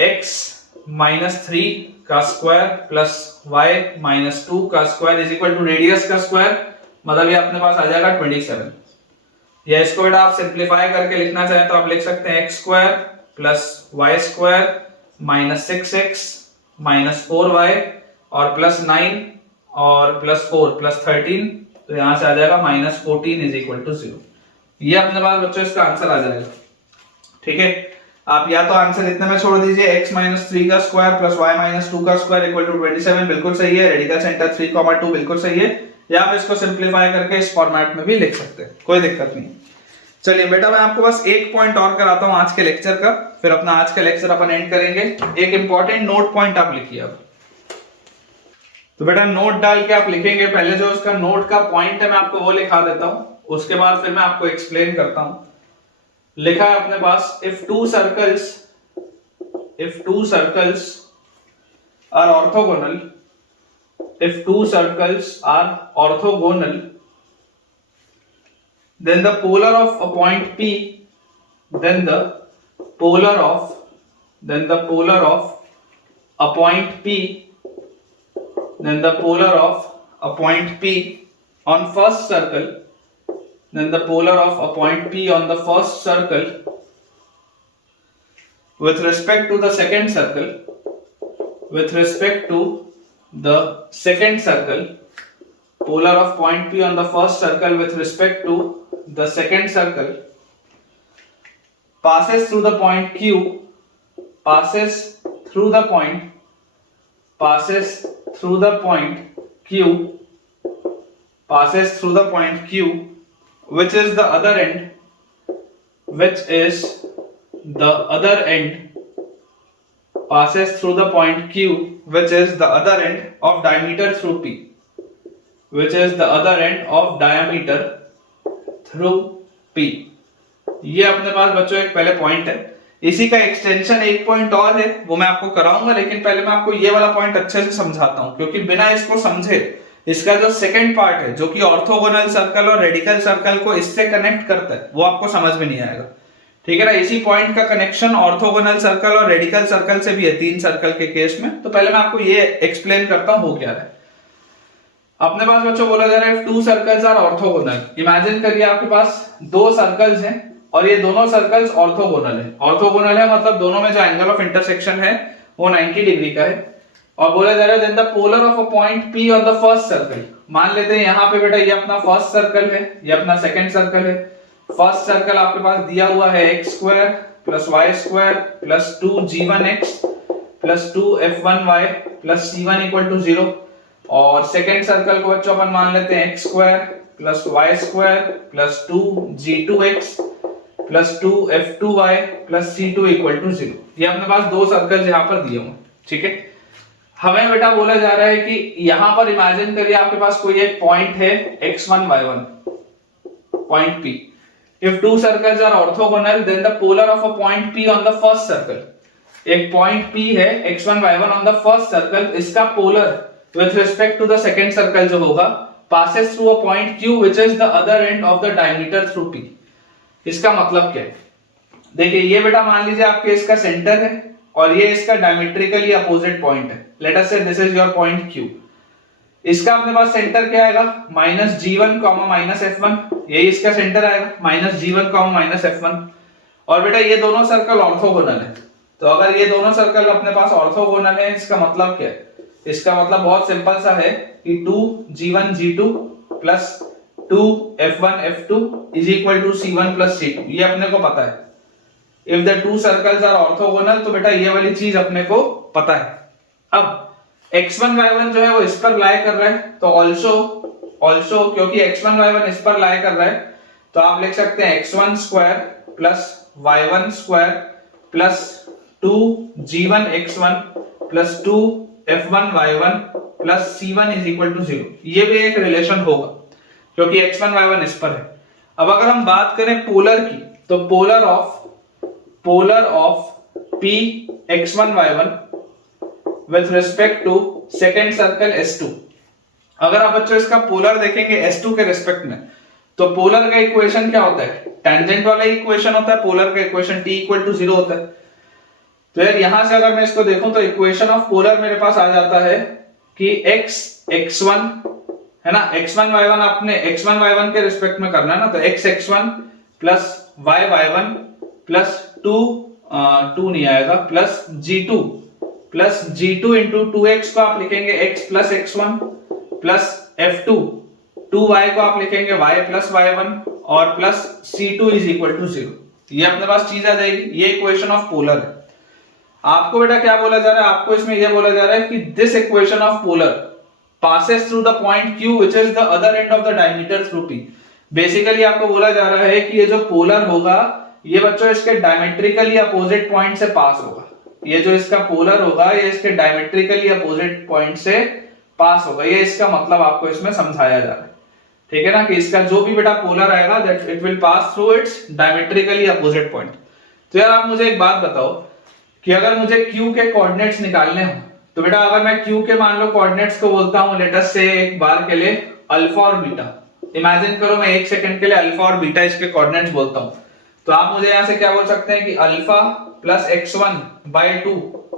x - 3 का स्क्वायर प्लस y - 2 का square is equal to radius का स्क्वायर, मतलब ये अपने पास आ जाएगा 27। या इसको बेटा आप सिंप्लीफाई करके लिखना चाहें तो आप लिख सकते हैं x² + y² - 6x - 4y और +9 और +4 +13, तो यहां से आ जाएगा -14 इज इक्वल टू 0। ये अपने पास बच्चों इसका आंसर आ जाएगा। ठीक है, आप या तो आंसर इतने में छोड़ दीजिए, x - 3 का स्क्वायर प्लस y - 2 का स्क्वायर इक्वल टू 27 बिल्कुल सही है, रेडिकल सेंटर 3,2 बिल्कुल सही है, या आप इसको सिंप्लीफाई करके इस फॉर्मेट में भी लिख सकते हैं, कोई दिक्कत नहीं। चलिए बेटा मैं आपको बस एक पॉइंट और कराता हूं आज के लेक्चर का, फिर अपना आज का लेक्चर अपन एंड करेंगे। एक इंपॉर्टेंट नोट पॉइंट आप लिखिए अब। तो बेटा नोट डाल के आप लिखेंगे, पहले जो उसका नोट का पॉइंट है मैं आपको वो लिखा देता हूं, उसके बाद फिर मैं आपको एक्सप्लेन करता हूं। लिखा है अपने पास, if two circles are orthogonal, if two circles are orthogonal, then the polar of a point P, then the polar of a point P, then the polar of a point P on first circle, then the polar of a point P on the first circle with respect to the second circle, with respect to the second circle, polar of point P on the first circle with respect to the second circle passes through the point Q, passes through the point Q, which is the other end, passes through the point Q, which is the other end of diameter through P, which is the other end of diameter through P। ये अपने पास बच्चों एक पहले point है, इसी का extension एक point और है वो मैं आपको कराऊंगा, लेकिन पहले मैं आपको ये वाला पॉइंट अच्छे से समझाता हूं, क्योंकि बिना इसको समझे इसका जो सेकंड पार्ट है जो कि ऑर्थोगोनल सर्कल और रेडिकल सर्कल को इससे कनेक्ट करता है वो आपको समझ में नहीं आएगा। ठीक है ना। इसी पॉइंट का कनेक्शन ऑर्थोगोनल सर्कल और रेडिकल सर्कल से भी है 3 सर्कल के केस में। तो पहले मैं आपको ये एक्सप्लेन करता हूं हो क्या रहा है। अपने पास बच्चों बोला जा रहा है 2 सर्कल्स आर ऑर्थोगोनल। इमेजिन करिए आपके पास 2 सर्कल्स हैं और ये दोनों सर्कल्स ऑर्थोगोनल है। ऑर्थोगोनल है मतलब दोनों में जो एंगल ऑफ इंटरसेक्शन है वो 90 डिग्री का है। और बोला जा रहा है then the polar of a point P on the first circle. मान लेते हैं यहाँ पे बेटा ये अपना फर्स्ट सर्कल है, ये अपना सेकंड सर्कल है। फर्स्ट सर्कल आपके पास दिया हुआ है x² + y² + 2g1x + 2f1y + c1 = 0। और सेकंड सर्कल को बच्चों अपन मान लेते हैं x² + y² + 2g2x + 2f2y + c2 = 0। ये अपने पास 2 सर्कल यहाँ पर दिए हुए हैं, ठीक है। हमें बेटा बोला जा रहा है कि यहां पर इमेजिन करिए आपके पास कोई एक पॉइंट है x1 y1 point P। If two circles are orthogonal, then the polar of a point P on the first circle. एक पॉइंट P है x1 y1 on the first circle, इसका polar with respect to the second circle जो होगा passes through a point Q which is the other end of the diameter through P। इसका मतलब क्या है? देखिए ये बेटा मान लीजिए आपके इसका सेंटर है और ये इसका डायमेट्रिकली अपोजिट पॉइंट है। लेट अस से this is your point Q। इसका अपने पास सेंटर क्या आएगा -g1, -f1। यही इसका सेंटर आएगा -g1, -f1। और बेटा ये दोनों सर्कल ऑर्थोगोनल है। तो अगर ये दोनों सर्कल अपने पास ऑर्थोगोनल है इसका मतलब क्या है? इसका मतलब बहुत सिंपल सा है कि 2g1 g2 + 2f1 f2 = c1 + c2। ये अपने को पता है। If the 2 circles are orthogonal तो बेटा ये वाली चीज अपने को पता है। अब x1 y1 जो है वो इस पर लाई कर रहा है, तो ऑल्सो क्योंकि x1 y1 इस पर लाई कर रहा है तो आप लिख सकते हैं x1² + y1² + 2g1 x1 + 2f1 y1 + c1 = 0। ये भी एक रिलेशन होगा क्योंकि x1 y1 इस पर है। अब अगर हम बात करें पोलर की तो polar of P x1 y1 with respect to second circle S2। अगर आप बच्चों इसका पोलर देखेंगे S2 के रिस्पेक्ट में तो पोलर का इक्वेशन क्या होता है? टेंजेंट वाला इक्वेशन होता है। पोलर का इक्वेशन T = 0 होता है। तो यार यहां से अगर मैं इसको देखूं तो इक्वेशन ऑफ पोलर मेरे पास आ जाता है कि x x1 है ना, x1 y1 आपने x1 y1 के रिस्पेक्ट में करना है ना, तो x x1 + y y1 + 2 नहीं आएगा +g2 + g2 × 2x को आप लिखेंगे x + x1 + f2 2y को आप लिखेंगे y + y1 और +c2 = 0। ये अपने पास चीज आ जाएगी। ये इक्वेशन ऑफ पोलर है। आपको बेटा क्या बोला जा रहा है? आपको इसमें ये बोला जा रहा है कि this equation of polar passes through the point Q which is the other end of the diameter through P। Basically आपको बोला जा रहा है कि ये जो पोलर होगा ये बच्चों इसके डायमेट्रिकली अपोजिट पॉइंट से पास होगा। ये जो इसका पोलर होगा ये इसके डायमेट्रिकली अपोजिट पॉइंट से पास होगा। ये इसका मतलब आपको इसमें समझाया जा रहा है, ठीक है ना, कि इसका जो भी बेटा पोलर आएगा that it will pass through it's diametrically opposite point. तो यार आप मुझे एक बात बताओ कि अगर मुझे Q के कोऑर्डिनेट्स निकालने हो तो बेटा अगर मैं Q के मान लो कोऑर्डिनेट्स को बोलता हूं लेट अस से एक बार के लिए अल्फा और बीटा। इमेजिन करो मैं 1 सेकंड के लिए अल्फा और बीटा इसके कोऑर्डिनेट्स बोलता हूं तो आप मुझे यहां से क्या बोल सकते हैं कि अल्फा + x1/2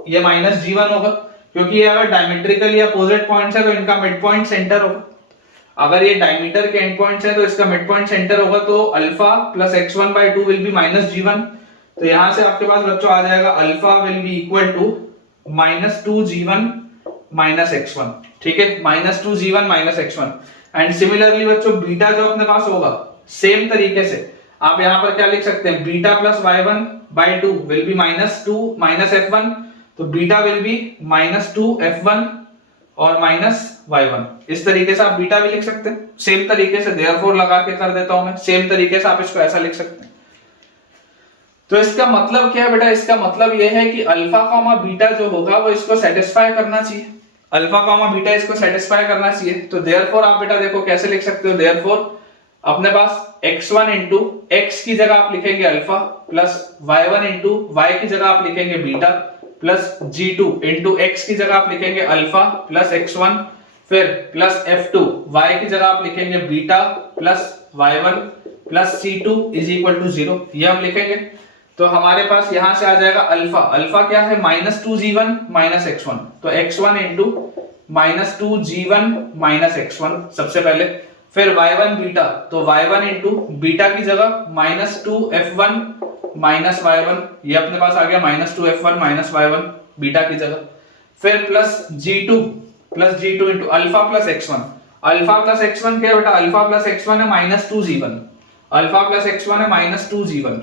ये -g1 होगा क्योंकि ये अगर डायमेट्रिकली अपोजिट पॉइंट्स है तो इनका मिड पॉइंट सेंटर होगा। अगर ये डायमीटर के एंड पॉइंट्स है तो इसका मिड पॉइंट सेंटर होगा, तो alpha + x1/2 will be -g1। तो यहां से आपके पास बच्चों आ जाएगा alpha will be equal to -2g1 - x1, ठीक है, -2g1 - x1। एंड सिमिलरली बच्चों बीटा जो अपने पास होगा सेम तरीके से आप यहां पर क्या लिख सकते हैं, beta + y1/2 will be -2 - f1। तो बीटा विल बी -2f1 और -y1। इस तरीके से आप बीटा भी लिख सकते हैं। सेम तरीके से देयरफॉर लगा के कर देता हूं मैं। सेम तरीके से आप इसको ऐसा लिख सकते हैं। तो इसका मतलब क्या है बेटा? इसका मतलब यह है कि अल्फा कॉमा बीटा जो होगा वो इसको सेटिस्फाई करना चाहिए। अल्फा कॉमा बीटा इसको सेटिस्फाई करना चाहिए। तो देयरफॉर आप बेटा देखो कैसे लिख सकते हो। देयरफॉर अपने पास x1 × x की जगह आप लिखेंगे अल्फा + y1 × y की जगह आप लिखेंगे बीटा + g2 × x की जगह आप लिखेंगे अल्फा + x1 फिर +f2 y की जगह आप लिखेंगे बीटा + y1 + c2 = 0। ये हम लिखेंगे। तो हमारे पास यहां से आ जाएगा अल्फा, अल्फा क्या है -2g1 -x1, तो x1 इंटू -2g1 -x1 सबसे पहले, फिर y1 बीटा, तो y1 इंटू बीटा की जगह -2f1 -y1, ये अपने पास आ गया -2f1 -y1 बीटा की जगह, फिर plus g2 into alpha plus x1, alpha plus x1 क्या है बेटा, अल्फा प्लस x1 है -2g1, अल्फा प्लस x1 है -2g1,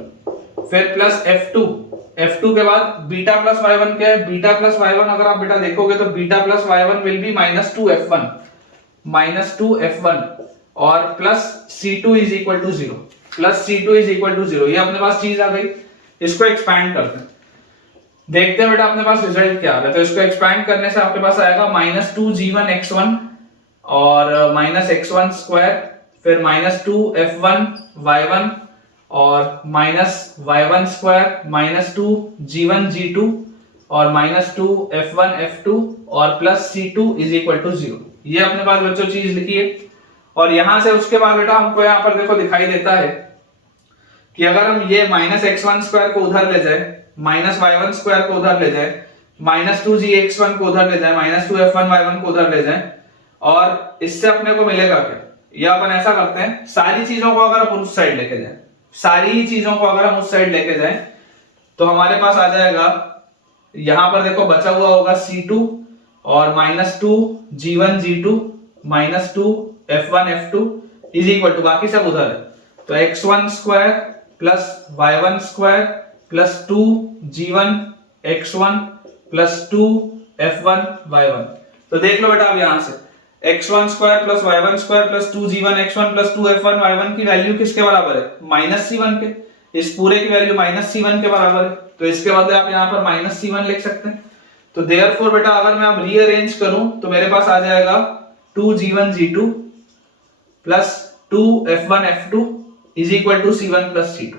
फिर प्लस f2 के बाद बीटा प्लस y1 क्या है, बीटा प्लस y1 अगर आप बेटा देखोगे तो beta plus y1 will be -2f1 और plus c2 is equal to 0, plus c2 is equal to 0, ये अपने पास चीज आ गई। इसको एक्सपैंड करते हैं, देखते हैं बेटा अपने पास रिजल्ट क्या आ रहा है। तो इसको एक्सपैंड करने से आपके पास आएगा -2g1 x1 और -x1 स्क्वायर, फिर -2f1 y1 और -y1 स्क्वायर, -2g1 g2 और -2f1 f2 और plus c2 is equal to 0, ये अपने पास बच्चों चीज लिखी है। और यहां से उसके बाद बेटा हमको यहां पर देखो दिखाई देता है कि अगर हम ये -x1 स्क्वायर को उधर ले जाए, -y1 स्क्वायर को उधर ले जाए, -2gx1 को उधर ले जाए, -2f1 y1 को उधर ले जाए, और इससे अपने को मिलेगा क्या, या अपन ऐसा करते हैं सारी चीजों को अगर हम उस साइड लेके जाए, सारी ही चीजों को अगर हम उस साइड लेके जाएं तो हमारे पास आ जाएगा, यहां पर देखो बचा हुआ होगा c2 और -2g1 g2 -2f1 f2 is equal to, बाकी सब उधर है, तो x1 square plus y1 square plus 2g1 x1 plus 2f1 y1। तो देख लो बेटा अब यहां से x1 square plus y1 square plus 2g1 x1 plus 2f1 y1 की वैल्यू किसके बराबर है, -c1 के, इस पूरे की वैल्यू -c1 के बराबर है, तो इसके बदले आप यहां पर -c1 लिख सकते हैं। तो देयरफॉर बेटा अगर मैं अब रीअरेंज करूं तो मेरे पास आ जाएगा 2g1 g2 plus 2f1 f2 is equal to c1 plus c2,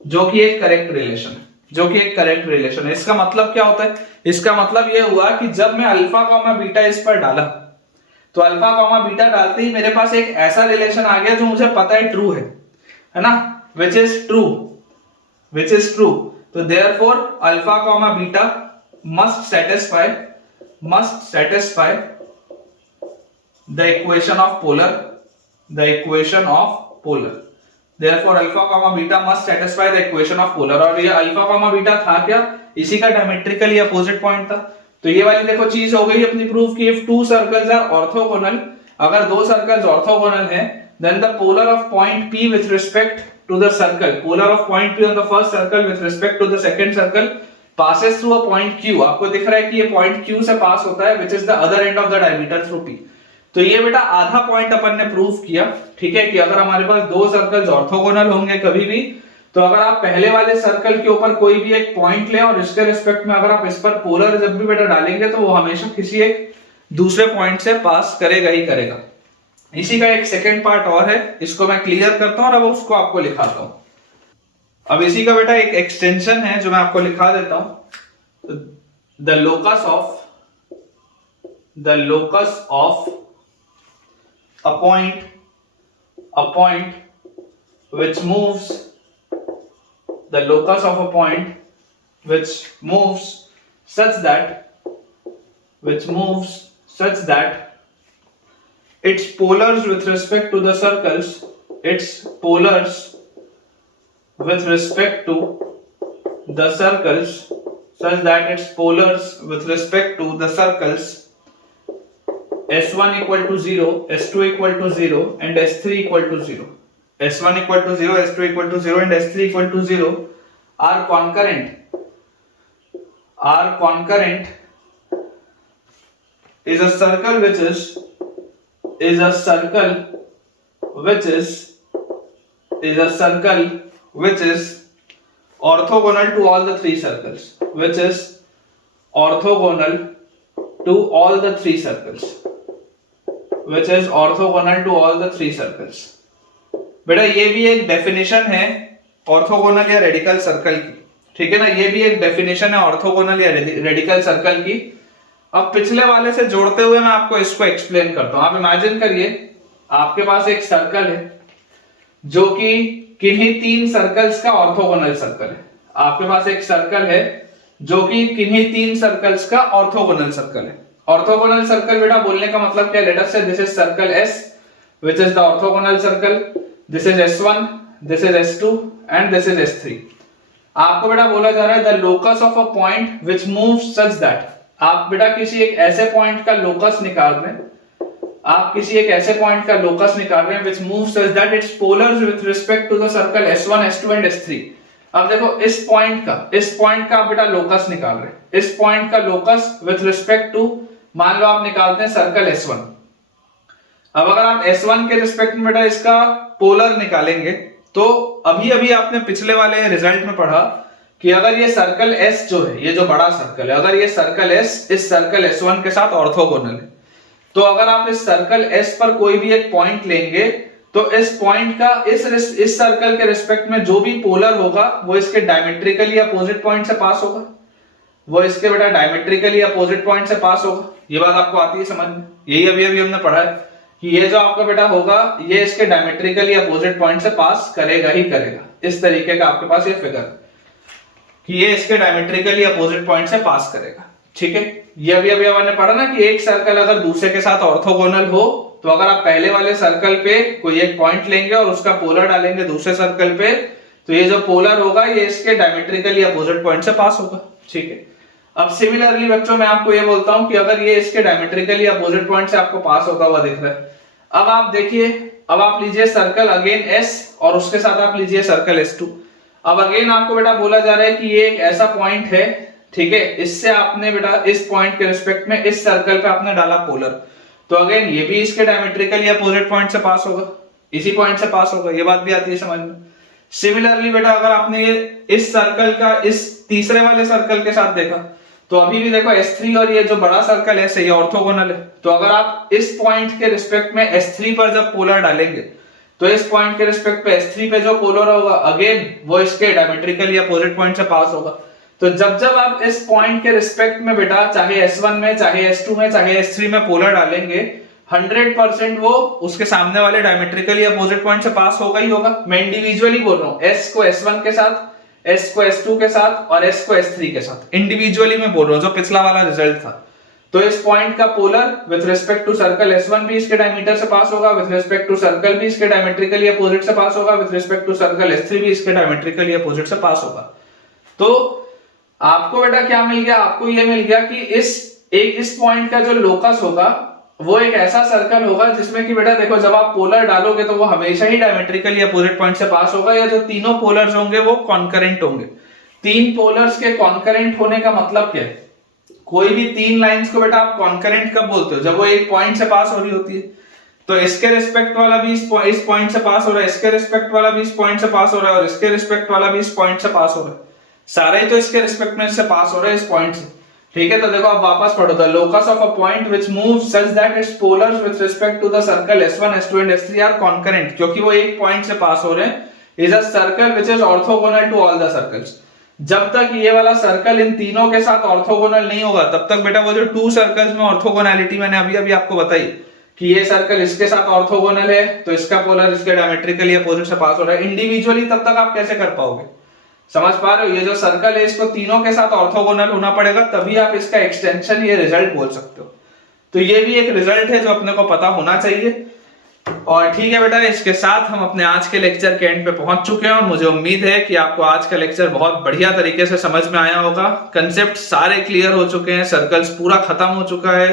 जो कि एक करेक्ट रिलेशन है, इसका मतलब क्या होता है, इसका मतलब यह हुआ कि जब मैं अल्फा कॉमा बीटा इस पर डाला, तो अल्फा कॉमा बीटा डालते ही मेरे पास एक ऐसा रिलेशन आ गया जो मुझे पता है ट्रू है ना, विच इज ट्रू। तो therefore alpha comma beta must satisfy the equation of polar, therefore alpha comma beta must satisfy the equation of polar। और ये अल्फा कॉमा बीटा था क्या, इसी का डायमेट्रिकली अपोजिट पॉइंट था। तो ये वाली देखो चीज हो गई अपनी प्रूफ की, if two circles are orthogonal, अगर दो सर्कल्स ऑर्थोगोनल हैं, then the polar of point P with respect to the circle, polar of point P on the first circle with respect to the second circle passes through a point Q। आपको दिख रहा है कि ये point Q से पास होता है, which is the other end of the diameter through P। तो ये बेटा आधा पॉइंट अपन ने प्रूफ किया, ठीक है, कि अगर हमारे पास दो सर्कल्स ऑर्थोगोनल होंगे कभी भी, तो अगर आप पहले वाले सर्कल के ऊपर कोई भी एक पॉइंट लें और इसके रिस्पेक्ट में अगर आप इस पर पोलर जब भी बेटा डालेंगे तो वो हमेशा किसी एक दूसरे पॉइंट से पास करेगा ही करेगा। इसी का एक सेकेंड पार्ट और है, इसको मैं क्लियर करता हूं और अब उसको आपको लिखाता हूं। अब इसी का बेटा एक एक्सटेंशन है जो मैं आपको लिखा देता हूं, the locus of a point which moves, the locus of a point which moves such that its polars with respect to the circles, its polars with respect to the circles such that its polars with respect to the circles S1 equal to 0, S2 equal to 0 and S3 equal to 0, S1 equal to 0, S2 equal to 0 and S3 equal to 0 are concurrent is a circle which is orthogonal to all the three circles, बेटा ये भी एक definition है orthogonal या radical circle की, ठीक है ना, ये भी एक डेफिनेशन है ऑर्थोगोनल या रेडिकल सर्कल की। अब पिछले वाले से जोड़ते हुए मैं आपको इसको एक्सप्लेन करता हूं। आप इमेजिन करिए आपके पास एक सर्कल है जो कि किन्हीं तीन सर्कल्स का ऑर्थोगोनल सर्कल आपके पास एक सर्कल है जो कि किन्हीं 3 सर्कल्स का ऑर्थोगोनल सर्कल है। ऑर्थोगोनल सर्कल बेटा बोलने का मतलब क्या, लेट अस से this is circle S which is the orthogonal circle, this is S1, this is S2 and this is S3। आपको बेटा बोला जा रहा है the locus of a point which moves such that, आप बेटा किसी एक ऐसे पॉइंट का लोकस निकाल रहे हैं, आप किसी एक ऐसे पॉइंट का लोकस निकाल रहे हैं which moves such that its polars with respect to the circle S1, S2 and S3। अब देखो इस पॉइंट का आप बेटा लोकस निकाल रहे हैं, इस पॉइंट का लोकस विथ रिस्पेक्ट टू, मान लो आप निकालते हैं सर्कल S1। अब अगर आप S1 के रिस्पेक्ट में बेटा इसका पोलर निकालेंगे तो अभी अभी आपने पिछले वाले रिजल्ट में पढ़ा कि अगर ये सर्कल S जो है, ये जो बड़ा सर्कल है, अगर ये सर्कल S इस सर्कल S1 के साथ ऑर्थोगोनल है, तो अगर आप इस सर्कल S पर कोई भी एक पॉइंट लेंगे तो इस पॉइंट का इस सर्कल के रिस्पेक्ट में जो भी पोलर होगा वो इसके डायमेट्रिकली अपोजिट पॉइंट से पास होगा, वो इसके बेटा डायमेट्रिकली अपोजिट पॉइंट से पास होगा। ये बात आपको आती है समझ में? यही अभी अभी हमने पढ़ा है कि ये जो आपका बेटा होगा ये इसके डायमेट्रिकली अपोजिट पॉइंट से पास करेगा ही करेगा। इस तरीके का आपके पास ये फिगर कि ये इसके डायमेट्रिकली अपोजिट पॉइंट से पास करेगा, ठीक है। ये अभी अभी हमने पढ़ा ना कि एक सर्कल अगर दूसरे के साथ ऑर्थोगोनल हो तो अगर आप पहले वाले सर्कल पे कोई एक पॉइंट लेंगे और उसका पोलर डालेंगे दूसरे सर्कल पे, तो ये जो पोलर होगा ये इसके डायमेट्रिकली अपोजिट पॉइंट से पास होगा, ठीक है। अब सिमिलरली बच्चों मैं आपको ये बोलता हूं कि अगर ये इसके डायमेट्रिकली अपोजिट पॉइंट से आपको पास होता हुआ दिख रहा है, अब आप देखिए, अब आप लीजिए सर्कल अगेन S और उसके साथ आप लीजिए सर्कल S2। अब अगेन आपको बेटा बोला जा रहा है कि ये एक ऐसा पॉइंट है, ठीक है, इससे आपने बेटा इस पॉइंट के रिस्पेक्ट में इस सर्कल पे आपने डाला पोलर, तो अगेन ये भी इसके डायमेट्रिकली अपोजिट पॉइंट से पास होगा, इसी पॉइंट से पास होगा। ये बात भी आती है समझ में? सिमिलरली बेटा अगर आपने ये इस सर्कल का इस तीसरे वाले सर्कल के साथ देखा तो अभी भी देखो S3 और ये जो बड़ा सर्कल है ये ऑर्थोगोनल है, तो अगर आप इस पॉइंट के रिस्पेक्ट में S3 पर जब पोलर डालेंगे तो इस पॉइंट के रिस्पेक्ट पे S3 पे जो पोलर होगा अगेन वो इसके डायमेट्रिकली अपोजिट पॉइंट से पास होगा। तो जब जब आप इस पॉइंट के रिस्पेक्ट में बेटा चाहे S1 में, चाहे S2 में, चाहे S3 में पोलर डालेंगे 100% वो उसके सामने वाले डायमेट्रिकली अपोजिट पॉइंट से पास होगा ही होगा। मैं इंडिविजुअली बोल रहा हूँ, S को S1 के साथ, S को S2 के साथ और S को S3 के साथ, इंडिविजुअली मैं बोल रहा हूँ, जो पिछला वाला रिजल्ट था। तो इस पॉइंट का polar with respect to circle S1 भी इसके डायमीटर से पास होगा, विथ रिस्पेक्ट टू सर्कल भी इसके डायमेट्रिकली अपोजिट से पास होगा, with respect to circle S3 भी इसके डायमेट्रिकली अपोजिट से पास होगा। तो आपको बेटा क्या मिल गया? आपको ये मिल गया कि इस पॉइंट का जो लोकस होगा वो एक ऐसा सर्कल होगा जिसमें कि बेटा देखो जब आप पोलर डालोगे तो वो हमेशा ही डायमेट्रिकली अपोजिट पॉइंट से पास होगा, या जो तीनों पोलर्स होंगे वो कॉन्करेंट होंगे। 3 पोलर्स के कॉन्करेंट होने का मतलब क्या है? कोई भी 3 लाइंस को बेटा आप कॉन्करेंट कब बोलते हो? जब वो एक पॉइंट से पास हो रही होती है। तो इसके रिस्पेक्ट वाला भी इस पॉइंट से पास हो रहा है, इसके रिस्पेक्ट वाला भी इस पॉइंट से पास हो रहा है और इसके रिस्पेक्ट वाला भी इस पॉइंट से पास हो रहा है। सारे तो इसके रिस्पेक्ट में इससे पास हो रहे हैं इस पॉइंट से, ठीक है। तो देखो आप वापस पढ़ो, the locus of a point which moves such that its polars with respect to the circle S1, S2 and S3 are concurrent, क्योंकि वो एक पॉइंट से पास हो रहे हैं, is a circle which is orthogonal to all the circles. जब तक ये वाला सर्कल इन तीनों के साथ ऑर्थोगोनल नहीं होगा तब तक बेटा वो जो 2 सर्कल्स में ऑर्थोगोनैलिटी मैंने अभी अभी आपको बताई कि ये सर्कल इसके साथ ऑर्थोगोनल है तो इसका पोलर इसके डायमेट्रिकली अपोजिट से पास हो रहा है, इंडिविजुअली तब तक आप कैसे कर पाओगे? समझ पा रहे हो? ये जो सर्कल है इसको तीनों के साथ ऑर्थोगोनल होना पड़ेगा, तभी आप इसका एक्सटेंशन ये रिजल्ट बोल सकते हो। तो ये भी एक रिजल्ट है जो अपने को पता होना चाहिए। और ठीक है बेटा, इसके साथ हम अपने आज के लेक्चर के एंड पे पहुंच चुके हैं और मुझे उम्मीद है कि आपको आज का लेक्चर बहुत बढ़िया तरीके से समझ में आया होगा। कंसेप्ट सारे क्लियर हो चुके हैं, सर्कल्स पूरा खत्म हो चुका है।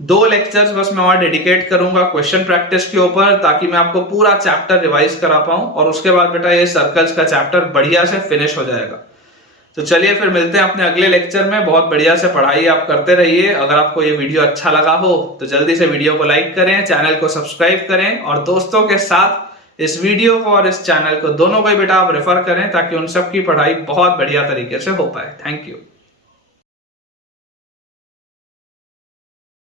2 लेक्चर्स बस मैं और डेडिकेट करूंगा क्वेश्चन प्रैक्टिस के ऊपर, ताकि मैं आपको पूरा चैप्टर रिवाइज करा पाऊं और उसके बाद बेटा ये सर्कल्स का चैप्टर बढ़िया से फिनिश हो जाएगा। तो चलिए फिर मिलते हैं अपने अगले लेक्चर में। बहुत बढ़िया से पढ़ाई आप करते रहिए। अगर आपको ये वीडियो अच्छा लगा हो तो जल्दी से वीडियो को लाइक करें, चैनल को सब्सक्राइब करें और दोस्तों के साथ इस वीडियो को और इस चैनल को दोनों को बेटा आप रेफर करें ताकि उन सब की पढ़ाई बहुत बढ़िया तरीके से हो पाए। Thank you.